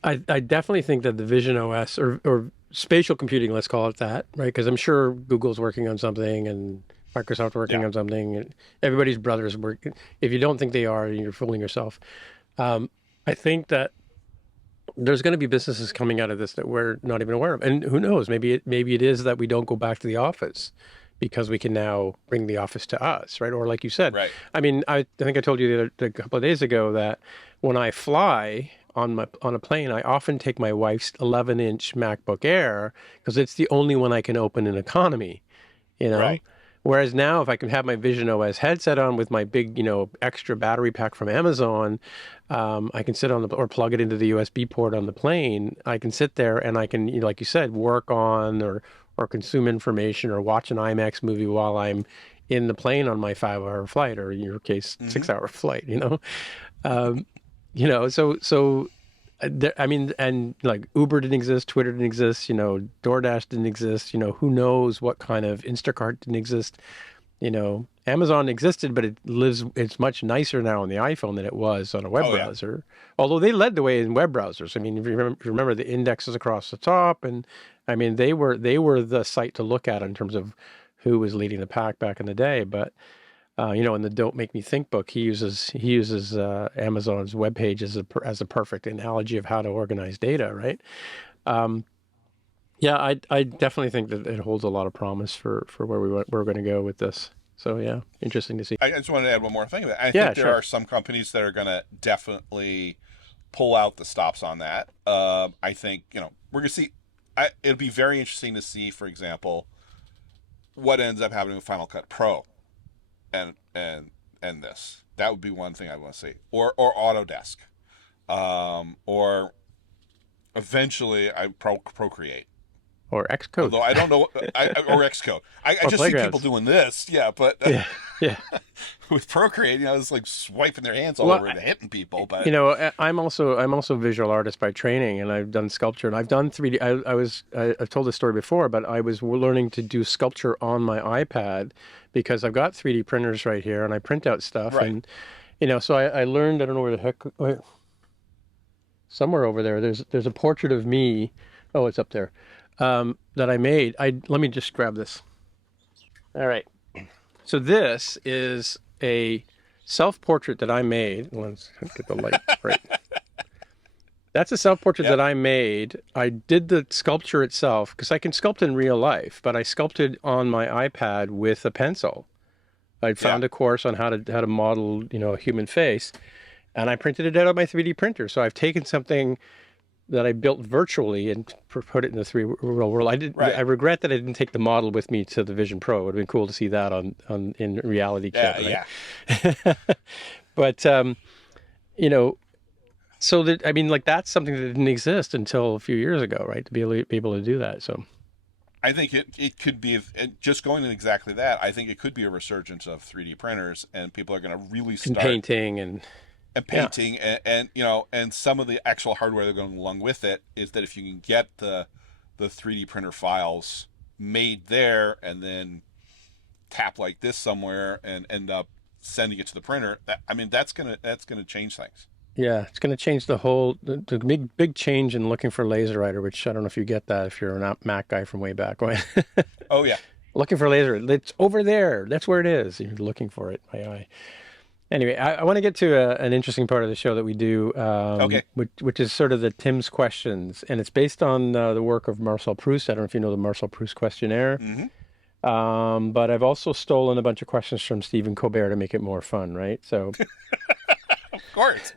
I definitely think that the Vision OS or spatial computing, let's call it that, right? Because I'm sure Google's working on something and Microsoft working on something, and everybody's brothers working. If you don't think they are, you're fooling yourself. I think that there's going to be businesses coming out of this that we're not even aware of, and who knows? Maybe it is that we don't go back to the office because we can now bring the office to us, right? Or like you said, right. I mean, I think I told you a couple of days ago that when I fly on a plane, I often take my wife's 11-inch MacBook Air because it's the only one I can open in economy, Right. Whereas now, if I can have my Vision OS headset on with my big, extra battery pack from Amazon, I can sit or plug it into the USB port on the plane. I can sit there and I can, like you said, work on or or consume information or watch an IMAX movie while I'm in the plane on my 5-hour flight, or in your case, 6-hour flight, I mean, and like Uber didn't exist, Twitter didn't exist, DoorDash didn't exist, who knows what kind of Instacart didn't exist. Amazon existed, but it's much nicer now on the iPhone than it was on a web browser. Although they led the way in web browsers. I mean, if you remember the indexes across the top, and I mean, they were the site to look at in terms of who was leading the pack back in the day. But in the Don't Make Me Think book, he uses Amazon's web page as a perfect analogy of how to organize data, right? I definitely think that it holds a lot of promise for where we're going to go with this. So yeah, interesting to see. I just wanted to add one more thing. I think there are some companies that are going to definitely pull out the stops on that. I think we're going to see. It'll be very interesting to see, for example, what ends up happening with Final Cut Pro, and this. That would be one thing I want to see, or Autodesk, or eventually Procreate. Or Xcode. Although I don't know, or Xcode. I just see people doing this, but yeah. with Procreate, it's like swiping their hands all over and hitting people. But I'm also a visual artist by training, and I've done sculpture, and I've done 3D. I've told this story before, but I was learning to do sculpture on my iPad because I've got 3D printers right here, and I print out stuff, and so I learned. I don't know where the heck. Somewhere over there, there's a portrait of me. Oh, it's up there. That I made. Let me just grab this. All right. So this is a self-portrait that I made. Let's get the light right. That's a self-portrait that I made. I did the sculpture itself because I can sculpt in real life, but I sculpted on my iPad with a pencil. I found a course on how to model, a human face, and I printed it out on my 3D printer. So I've taken something that I built virtually and put it in the real world. I regret that I didn't take the model with me to the Vision Pro. It would have been cool to see that on in reality kit. Yeah, right? Yeah. But so that that's something that didn't exist until a few years ago, right? To be able to do that. So I think it could be just going to exactly that. I think it could be a resurgence of 3D printers, and people are going to really start painting and some of the actual hardware that going along with it is that if you can get the 3D printer files made there and then tap like this somewhere and end up sending it to the printer, that's gonna change things. Yeah, it's going to change the big change in looking for laser writer, which I don't know if you get that if you're a Mac guy from way back when. Oh yeah, looking for laser, it's over there. That's where it is. You're looking for it. Anyway, I want to get to an interesting part of the show that we do, which is sort of the Tim's questions, and it's based on the work of Marcel Proust. I don't know if you know the Marcel Proust questionnaire, but I've also stolen a bunch of questions from Stephen Colbert to make it more fun, right? So, of course.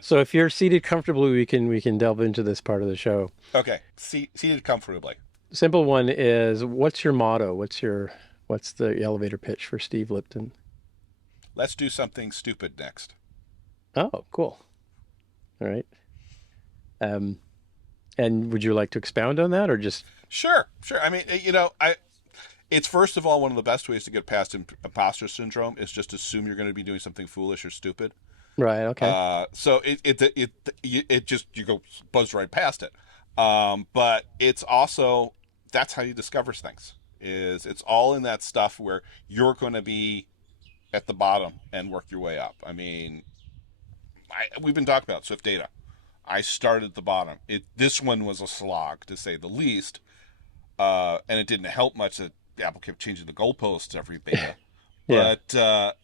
So if you're seated comfortably, we can delve into this part of the show. Okay, seated comfortably. Simple one is, what's your motto? What's the elevator pitch for Steve Lipton? Let's do something stupid next. Oh, cool. All right. And would you like to expound on that, or just? Sure. I mean, it's first of all, one of the best ways to get past imposter syndrome is just assume you're going to be doing something foolish or stupid. Right. Okay. So it just, you go buzz right past it. But it's also, that's how you discover things. It's all in that stuff where you're going to be at the bottom and work your way up. I mean, we've been talking about SwiftData. I started at the bottom. This one was a slog, to say the least, and it didn't help much that Apple kept changing the goalposts every beta. Yeah. But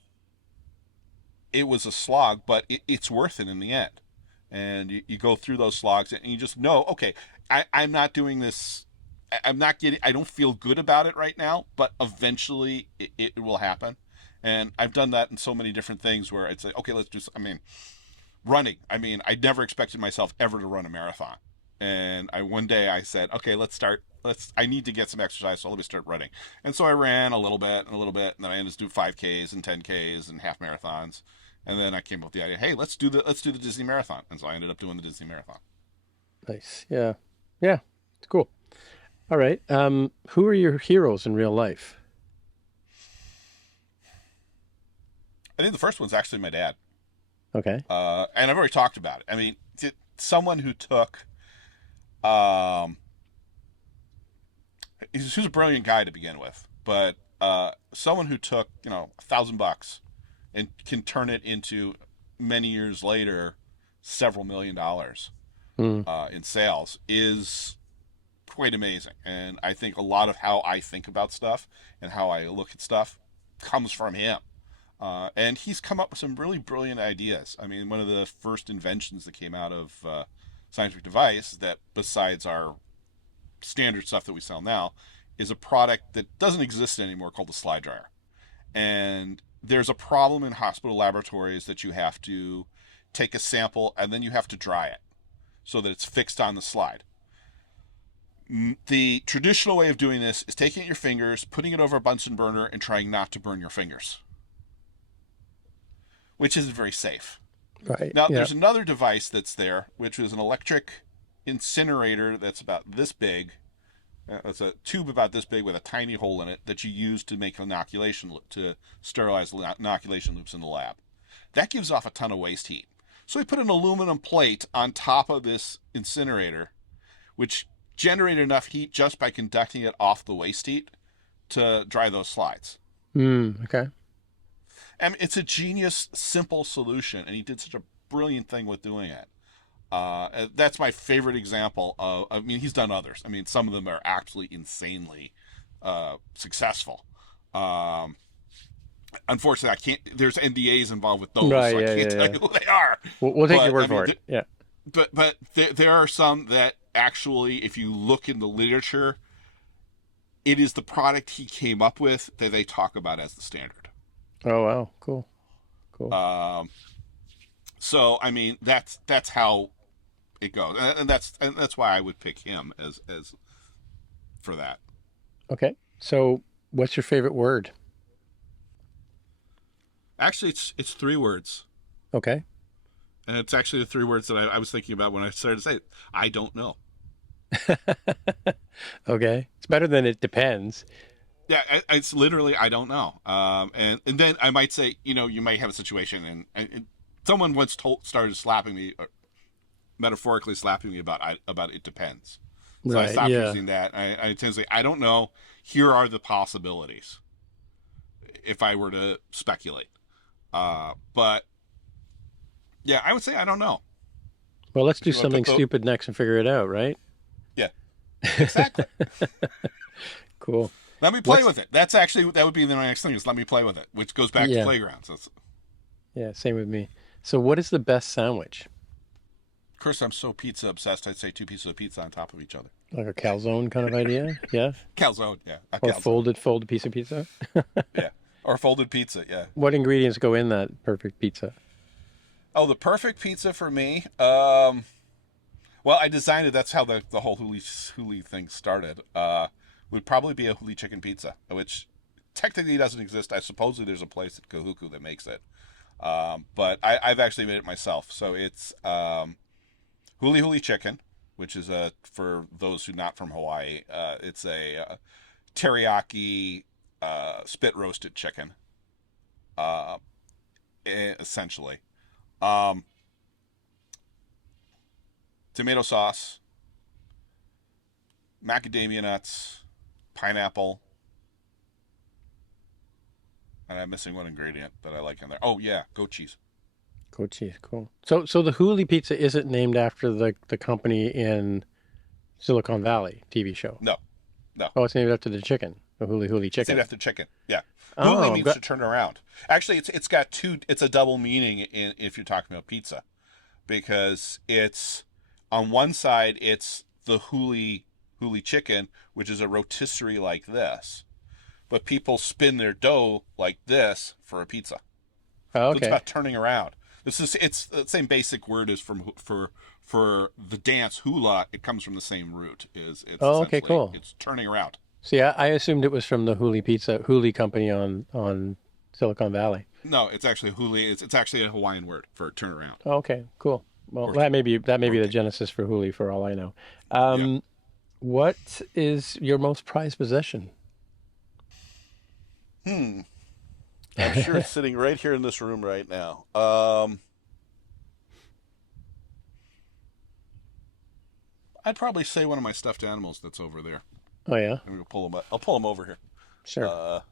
it was a slog, but it's worth it in the end. And you go through those slogs, and you just know, okay, I'm not doing this. I don't feel good about it right now, but eventually it will happen. And I've done that in so many different things where it's like, okay, let's do, running. I never expected myself ever to run a marathon. And one day I said, okay, I need to get some exercise, so let me start running. And so I ran a little bit, and then I ended up doing 5Ks and 10Ks and half marathons. And then I came up with the idea, hey, let's do the Disney Marathon. And so I ended up doing the Disney Marathon. Nice. Yeah. Yeah. It's cool. All right. Who are your heroes in real life? I think the first one's actually my dad. Okay. And I've already talked about it. I mean, someone who took, um, he's a brilliant guy to begin with, but someone who took, $1,000 and can turn it into many years later, several $1,000,000 Mm. in sales is quite amazing. And I think a lot of how I think about stuff and how I look at stuff comes from him. And he's come up with some really brilliant ideas. I mean, one of the first inventions that came out of scientific device that, besides our standard stuff that we sell now, is a product that doesn't exist anymore called the slide dryer. And there's a problem in hospital laboratories that you have to take a sample and then you have to dry it so that it's fixed on the slide. The traditional way of doing this is taking it your fingers, putting it over a Bunsen burner, and trying not to burn your fingers, which isn't very safe. Right. Now, Yeah. there's another device that's there, which is an electric incinerator that's about this big. It's a tube about this big with a tiny hole in it that you use to make inoculation, to sterilize inoculation loops in the lab. That gives off a ton of waste heat. So we put an aluminum plate on top of this incinerator, which generated enough heat just by conducting it off the waste heat to dry those slides. Okay. I mean, it's a genius, simple solution, and he did such a brilliant thing with doing it. That's my favorite example of. I mean, he's done others. I mean, some of them are absolutely insanely successful. Unfortunately, I can't. There's NDAs involved with those, Right. so Yeah. I can't Yeah. tell Yeah. you who they are. We'll take But, your word I mean, for it. Yeah. But there are some that actually, if you look in the literature, it is the product he came up with that they talk about as the standard. Oh wow. Cool. Cool. So I mean, that's how it goes, and that's why I would pick him as for that. Okay. So, what's your favorite word? Actually, it's 3 words, Okay. and it's actually the 3 words that I was thinking about when I started to say it. I don't know. Okay. It's better than it depends. Yeah, it's literally I don't know. And then I might say, you might have a situation, and someone once started slapping me, or metaphorically slapping me about it depends. So I Right. stopped Yeah. using that. I tend to say I don't know. Here are the possibilities. If I were to speculate, but yeah, I would say I don't know. Well, let's do You wanna something put stupid next and figure it out, right? Yeah, exactly. Cool. Let me play What's with it. That would be the next thing, is let me play with it, which goes back to Yeah. playgrounds. Of Yeah. Same with me. So, what is the best sandwich? course, I'm so pizza obsessed. I'd say 2 pieces of pizza on top of each other. Like a calzone kind of idea? Yeah. Calzone, yeah. A Or calzone. folded piece of pizza? Yeah. Or folded pizza, yeah. What ingredients go in that perfect pizza? Oh, the perfect pizza for me. Well, I designed it. That's how the whole Huli thing started. Would probably be a Huli chicken pizza, which technically doesn't exist. I supposedly there's a place at Kahuku that makes it, but I've actually made it myself. So it's Huli chicken, which is for those who not from Hawaii. It's a teriyaki spit roasted chicken, essentially. Tomato sauce, macadamia nuts, pineapple, and I'm missing one ingredient that I like in there. Oh yeah, goat cheese. Goat cheese, cool. So the Huli pizza isn't named after the company in Silicon Valley TV show. No, Oh, it's named after the chicken, the Huli it's named chicken. after chicken. Yeah, Oh, huli means got- to turn around. Actually, it's got two. It's a double meaning if you're talking about pizza, because it's on one side it's the huli chicken, which is a rotisserie like this, but people spin their dough like this for a pizza. Oh, So it's okay. about turning around. It's the same basic word as for the dance hula. It comes from the same root. It's Oh, okay, essentially- cool. It's turning around. See, I assumed it was from the Huli company on Silicon Valley. No, it's actually huli. It's actually a Hawaiian word for turn around. Oh, okay, cool. Well, Or- that may be the rotate. genesis for Huli, for all I know. Yeah. What is your most prized possession? I'm sure it's sitting right here in this room right now. I'd probably say one of my stuffed animals that's over there. Oh yeah, I'm gonna pull him up. I'll pull him over here. sure.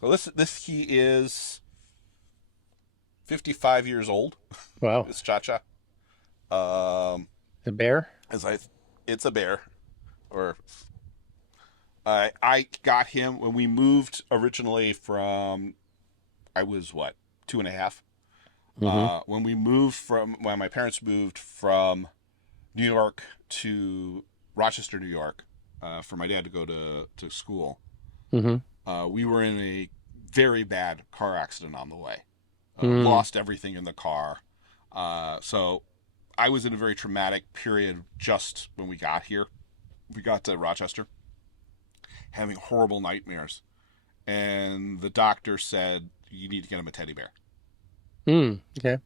So this he is 55 years old. Wow, It's Cha-Cha. Um, the bear. it's a bear. Or I got him when we moved originally from. I was what 2.5. Mm-hmm. When my parents moved from New York to Rochester, New York, for my dad to go to school. Mm-hmm. We were in a very bad car accident on the way. Mm. Lost everything in the car. So I was in a very traumatic period just when we got here. We got to Rochester, having horrible nightmares. And the doctor said, you need to get him a teddy bear. Okay.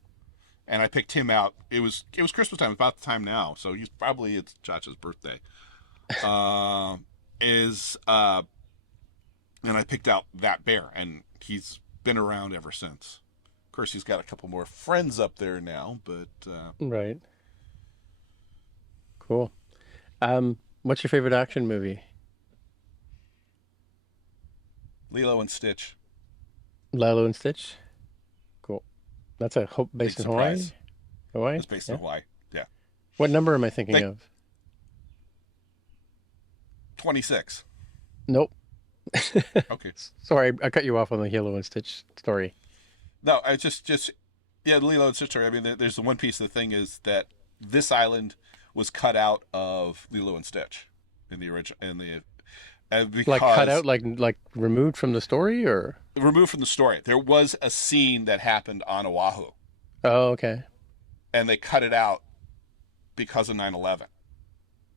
And I picked him out. It was Christmas time, about the time now. So it's Chacha's birthday. And I picked out that bear, and he's been around ever since. Of course, he's got a couple more friends up there now, but Right. Cool. What's your favorite action movie? Lilo and Stitch. Lilo and Stitch. Cool. That's based Big in Hawaii. surprise. Hawaii. It's based Yeah. in Hawaii. Yeah. What number am I thinking Like- of? 26. Nope. Okay. Sorry, I cut you off on the Lilo and Stitch story. No, I just yeah, Lilo and Stitch. I mean, there's the one piece of the thing is that this island was cut out of Lilo and Stitch in the original because Like cut out, like removed from the story, or? removed from the story. There was a scene that happened on Oahu, Oh, okay. and they cut it out because of 9/11.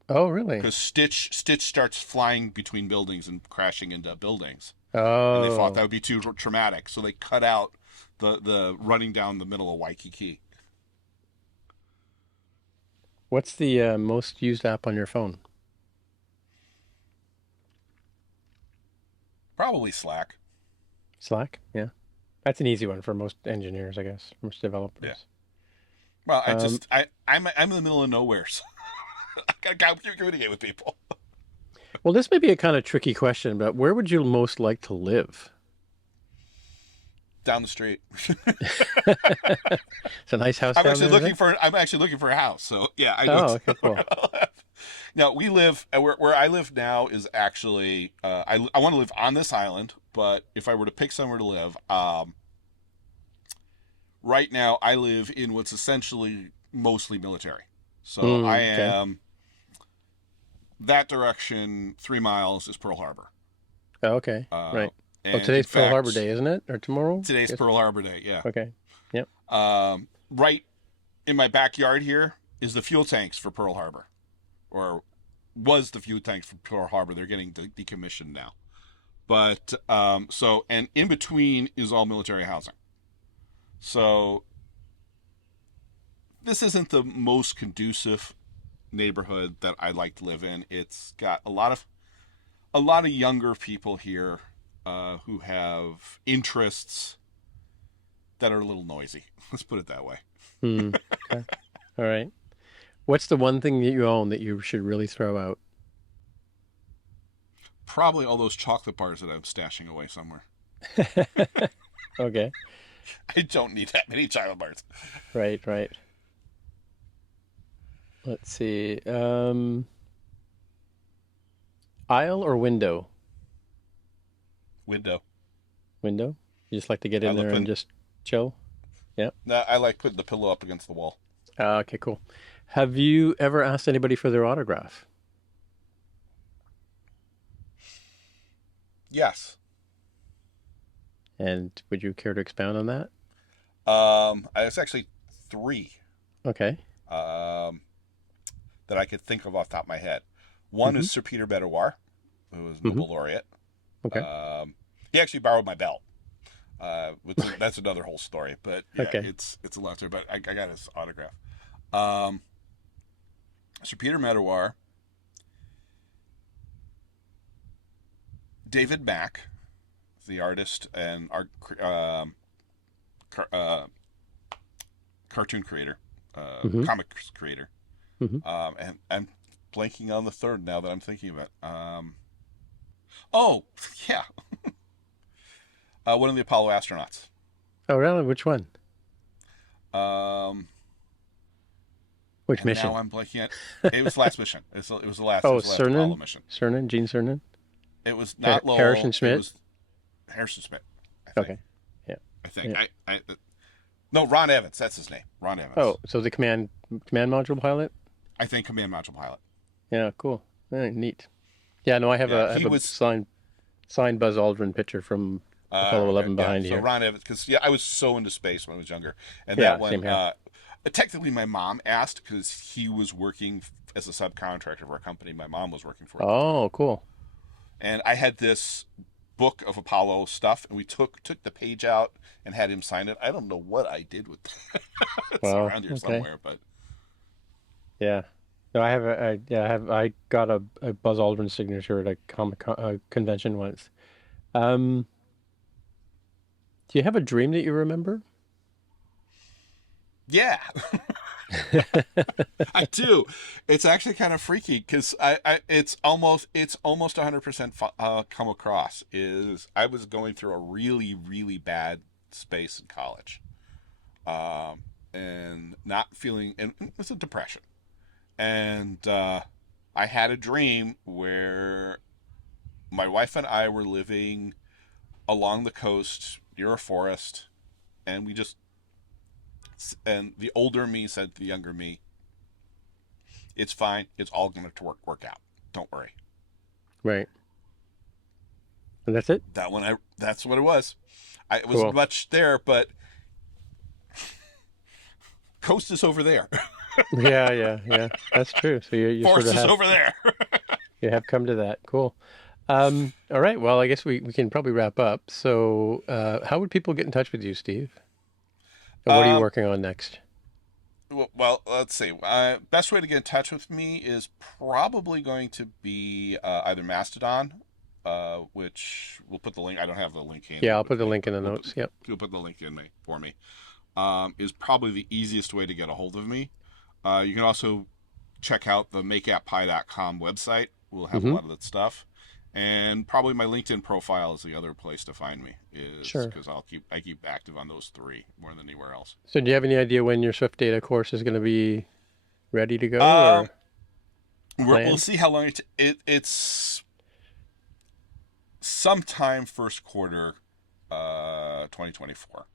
Oh, really? Because Stitch starts flying between buildings and crashing into buildings, Oh. and they thought that would be too traumatic, so they cut out the running down the middle of Waikiki. What's the most used app on your phone? Probably Slack. Slack? Yeah. That's an easy one for most engineers, I guess, most developers. Yeah. Well, I'm in the middle of nowhere, so I gotta communicate with people. Well, this may be a kind of tricky question, but where would you most like to live? Down the street. It's a nice house I'm down actually there, looking for a house. So yeah, I Oh, know. okay, cool. Now we live where I live now is actually I want to live on this island, but if I were to pick somewhere to live, right now I live in what's essentially mostly military. So I okay. am that direction. 3 miles is Pearl Harbor. Oh, okay. Right. And Today's in Pearl fact, Harbor Day, isn't it? Or tomorrow? Today's Yes. Pearl Harbor Day. Yeah. Okay. Yep. Right in my backyard here is the fuel tanks for Pearl Harbor, or was the fuel tanks for Pearl Harbor. They're getting decommissioned now. But and in between is all military housing. So this isn't the most conducive neighborhood that I like to live in. It's got a lot of younger people here who have interests that are a little noisy. Let's put it that way. Okay. All right. What's the one thing that you own that you should really throw out? Probably all those chocolate bars that I'm stashing away somewhere. Okay. I don't need that many chocolate bars. Right. Let's see. Aisle or window? Window. Window? You just like to get in there and just chill? Yeah. No, I like putting the pillow up against the wall. Okay, cool. Have you ever asked anybody for their autograph? Yes. And would you care to expound on that? It's actually 3 Okay. that I could think of off the top of my head. One is Sir Peter Bedouin, who was Nobel laureate. Okay. He actually borrowed my belt. That's another whole story, but yeah, Okay. it's a lot there. But I got his autograph. Sir Peter Medawar, David Mack, the artist and art cartoon creator, comics creator. And I'm blanking on the third now that I'm thinking of it. Oh, yeah. One of the Apollo astronauts. Oh, really? Which one? Which and mission? Now I'm blanking on. It was the last mission. It was the last. Oh, it was the last Apollo Cernan? mission. Cernan? Gene Cernan? It was not Lowell. Harrison Schmidt? It was Harrison Schmidt. I think. Okay. Yeah. I think. Yeah. No, Ron Evans. That's his name. Ron Evans. Oh, so the command module pilot? I think command module pilot. Yeah, cool. Neat. Yeah, no, I have a signed Buzz Aldrin picture from Apollo 11 behind so here. Ron Evans, because I was so into space when I was younger, and Yeah, that one. same here. Technically, my mom asked because he was working as a subcontractor for a company my mom was working for. Oh, cool. And I had this book of Apollo stuff, and we took the page out and had him sign it. I don't know what I did with that. It's around here somewhere, but yeah. No, I got a Buzz Aldrin signature at a comic convention once. Do you have a dream that you remember? Yeah. I do. It's actually kind of freaky because it's almost 100% come across. Is I was going through a really, really bad space in college, and not feeling, and it was a depression, and I had a dream where my wife and I were living along the coast near a forest, and the older me said to the younger me, "It's fine. It's all going to work out. Don't worry." Right. And that's it? That's what it was. It was much there, but coast is over there. Yeah. That's true. So you forest sort of is over there. You have come to that. Cool. All right. Well, I guess we can probably wrap up. So how would people get in touch with you, Steve? And what are you working on next? Well, let's see. Best way to get in touch with me is probably going to be either Mastodon, which we'll put the link. I don't have the link in. Yeah, I'll put the link in the notes. Yep. You'll put the link in for me. Is probably the easiest way to get a hold of me. You can also check out the makeappie.com website. We'll have a lot of that stuff. And probably my LinkedIn profile is the other place to find me. Sure. Because I keep active on those three more than anywhere else. So do you have any idea when your SwiftData course is going to be ready to go? We'll see how long it's sometime first quarter 2024.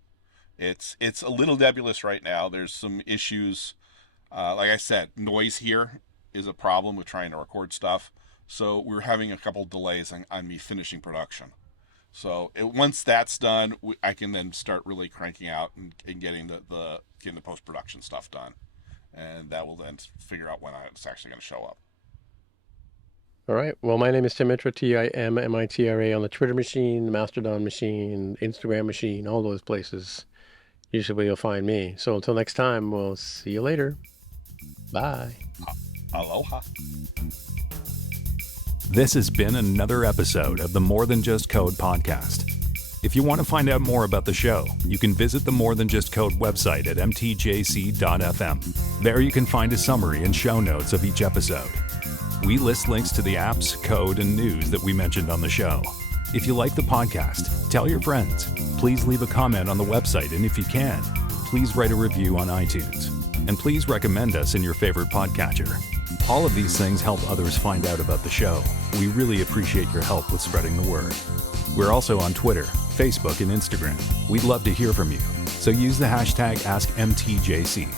It's a little nebulous right now. There's some issues. Like I said, noise here is a problem with trying to record stuff. So we're having a couple delays on me finishing production. So once that's done, I can then start really cranking out and getting the post-production stuff done. And that will then figure out when it's actually going to show up. All right. Well, my name is Tim Mitra, TIMMITRA, on the Twitter machine, the Mastodon machine, Instagram machine, all those places. Usually you'll find me. So until next time, we'll see you later. Bye. Aloha. This has been another episode of the More Than Just Code podcast. If you want to find out more about the show, you can visit the More Than Just Code website at mtjc.fm. There you can find a summary and show notes of each episode. We list links to the apps, code, and news that we mentioned on the show. If you like the podcast, tell your friends. Please leave a comment on the website, and if you can, please write a review on iTunes. And please recommend us in your favorite podcatcher. All of these things help others find out about the show. We really appreciate your help with spreading the word. We're also on Twitter, Facebook, and Instagram. We'd love to hear from you, so use the hashtag AskMTJC.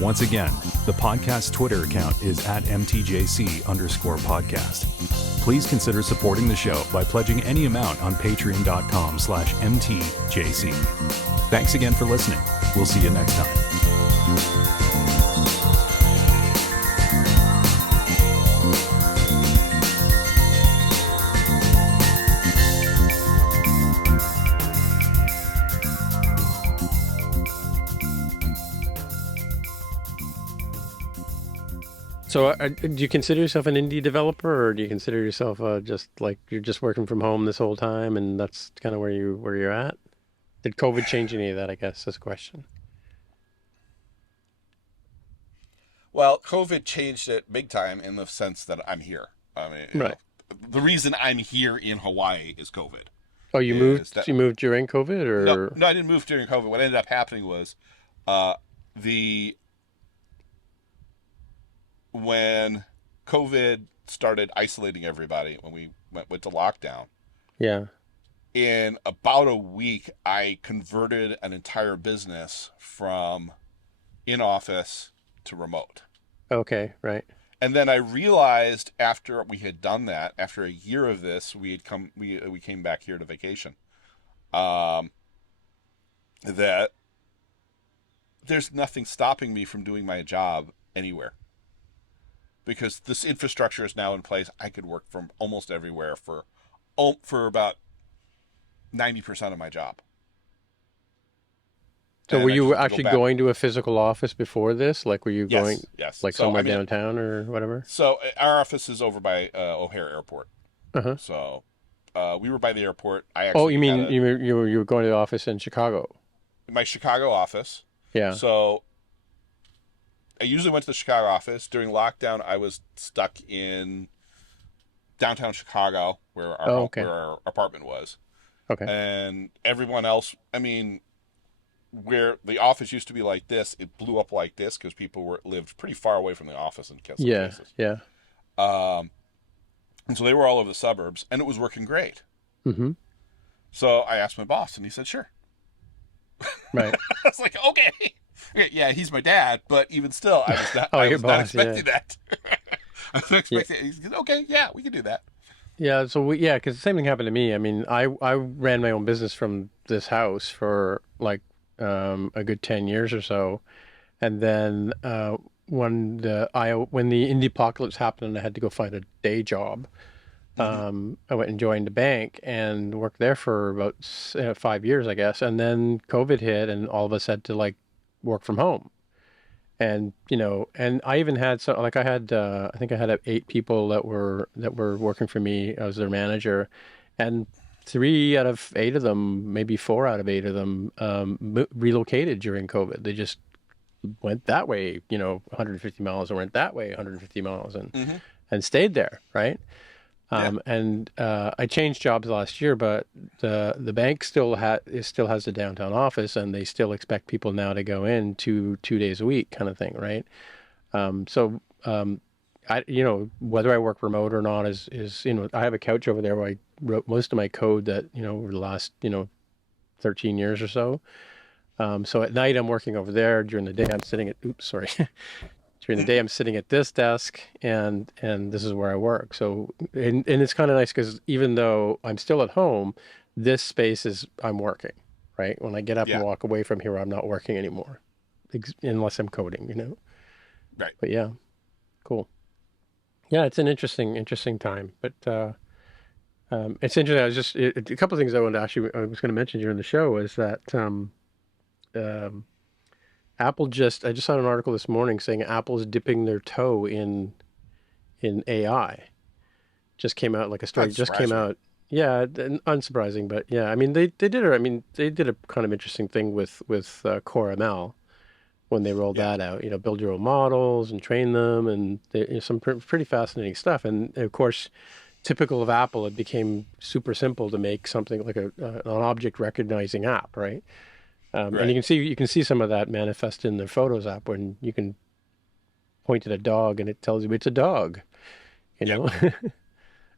Once again, the podcast Twitter account is at MTJC_podcast. Please consider supporting the show by pledging any amount on patreon.com/MTJC. Thanks again for listening. We'll see you next time. So, do you consider yourself an indie developer, or do you consider yourself just like you're just working from home this whole time, and that's kind of where you're at? Did COVID change any of that? I guess is a question. Well, COVID changed it big time in the sense that I'm here. I mean, Right. the reason I'm here in Hawaii is COVID. Oh, you Is moved? that You moved during COVID, no, or no, I didn't move during COVID. What ended up happening was, uh, the when COVID started isolating everybody when we went to lockdown. yeah? In about a week, I converted an entire business from in office to remote. Okay, right. And then I realized after we had done that, after a year of this, we came back here to vacation. Um, that there's nothing stopping me from doing my job anywhere because this infrastructure is now in place. I could work from almost everywhere for about 90% of my job. So, And were I just you have to go actually back. going to a physical office before this? Like, were you going Yes. like So somewhere I mean, downtown or whatever? so our office is over by O'Hare Airport. Uh-huh. So we were by the airport. I Oh, you actually had mean you were going to the office in Chicago? my Chicago office. Yeah. So I usually went to the Chicago office. During lockdown, I was stuck in downtown Chicago, where Oh, okay. where our apartment was, Okay. and everyone else. I mean, where the office used to be like this, it blew up like this because people lived pretty far away from the office in some Yeah. cases. Yeah. And so they were all over the suburbs, and it was working great. Mm-hmm. So I asked my boss, and he said, "Sure." Right. I was like, "Okay, yeah, he's my dad, but even still, I was not, Oh, I your was not boss, yeah. expecting that." I was expecting. He said, "Okay, yeah, we can do that." Yeah. So because the same thing happened to me. I mean, I ran my own business from this house for like a good 10 years or so, and then when the indie apocalypse happened and I had to go find a day job, I went and joined a bank and worked there for about 5 years, I guess. And then COVID hit, and all of us had to like work from home. And and I even had I think I had 8 people that were working for me. I was their manager, and 3 out of 8 of them, maybe 4 out of 8 of them, relocated during COVID. They just went that way, 150 miles, and went that way 150 miles, and stayed there, right? Yeah. And I changed jobs last year, but the bank still has the downtown office, and they still expect people now to go in 2 days a week, kind of thing, right? So I whether I work remote or not is I have a couch over there where I wrote most of my code that over the last 13 years or so. So at night I'm working over there. During the day I'm sitting at during the day I'm sitting at this desk, and this is where I work. So and it's kind of nice because even though I'm still at home, this space is I'm working, right? When I get up and Yeah. walk away from here, I'm not working anymore, unless I'm coding, Right. But yeah, cool. Yeah, it's an interesting time, but it's interesting. I was just a couple of things I was going to mention during the show is that Apple I just saw an article this morning saying Apple's dipping their toe in AI. Just came out, like a story That just came surprised me. out. Yeah, unsurprising, but yeah, I mean they did it. I mean they did a kind of interesting thing with Core ML when they rolled Yeah. that out. Build your own models and train them, and some pretty fascinating stuff. And of course, typical of Apple, it became super simple to make something like an object recognizing app, right? And Right. you can see some of that manifest in the Photos app when you can point at a dog and it tells you it's a dog. You know,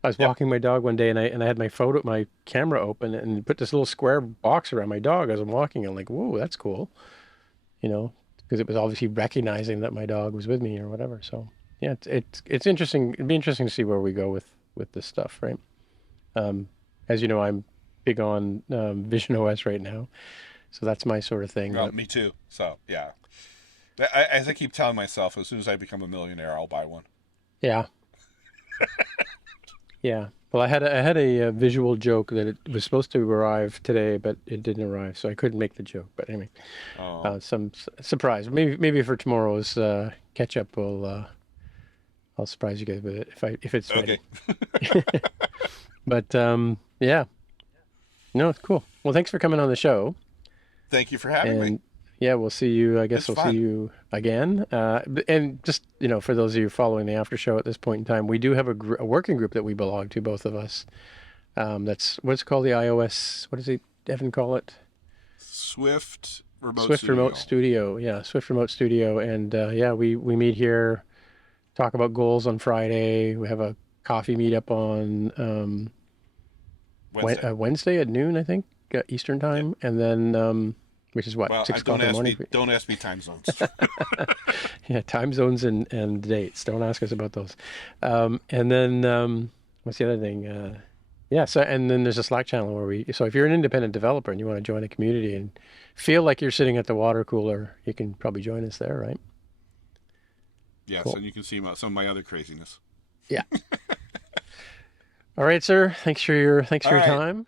I was Yep. walking my dog one day and I had my camera open and put this little square box around my dog as I'm walking. I'm like, whoa, that's cool. Because it was obviously recognizing that my dog was with me or whatever. So yeah, it's interesting. It'd be interesting to see where we go with this stuff, right? As you know, I'm big on Vision OS right now. So that's my sort of thing. Well, but- me too. So yeah. As I keep telling myself, as soon as I become a millionaire, I'll buy one. Yeah. Yeah. Well, I had a visual joke that it was supposed to arrive today, but it didn't arrive, so I couldn't make the joke. But anyway, Oh. some surprise. Maybe for tomorrow's catch up, we'll I'll surprise you guys with it if it's ready. Okay. But yeah, no, it's cool. Well, thanks for coming on the show. Thank you for having me. Yeah, we'll see you. I guess It's we'll see fun. you again. And just, for those of you following the after show at this point in time, we do have a working group that we belong to, both of us. That's what's called the iOS. What does Evan call it? Swift Remote Swift Studio. Remote Studio. Yeah, Swift Remote Studio. And yeah, we meet here, talk about goals on Friday. We have a coffee meetup on Wednesday at noon, I think, Eastern time. Yeah. And then, which is what, 6 o'clock in the morning? Don't ask me time zones. Yeah, time zones and dates. Don't ask us about those. And then, what's the other thing? Yeah, so, and then there's a Slack channel where so if you're an independent developer and you want to join a community and feel like you're sitting at the water cooler, you can probably join us there, right? Yes, cool. And you can see some of my other craziness. Yeah. All right, sir. Thanks for your time.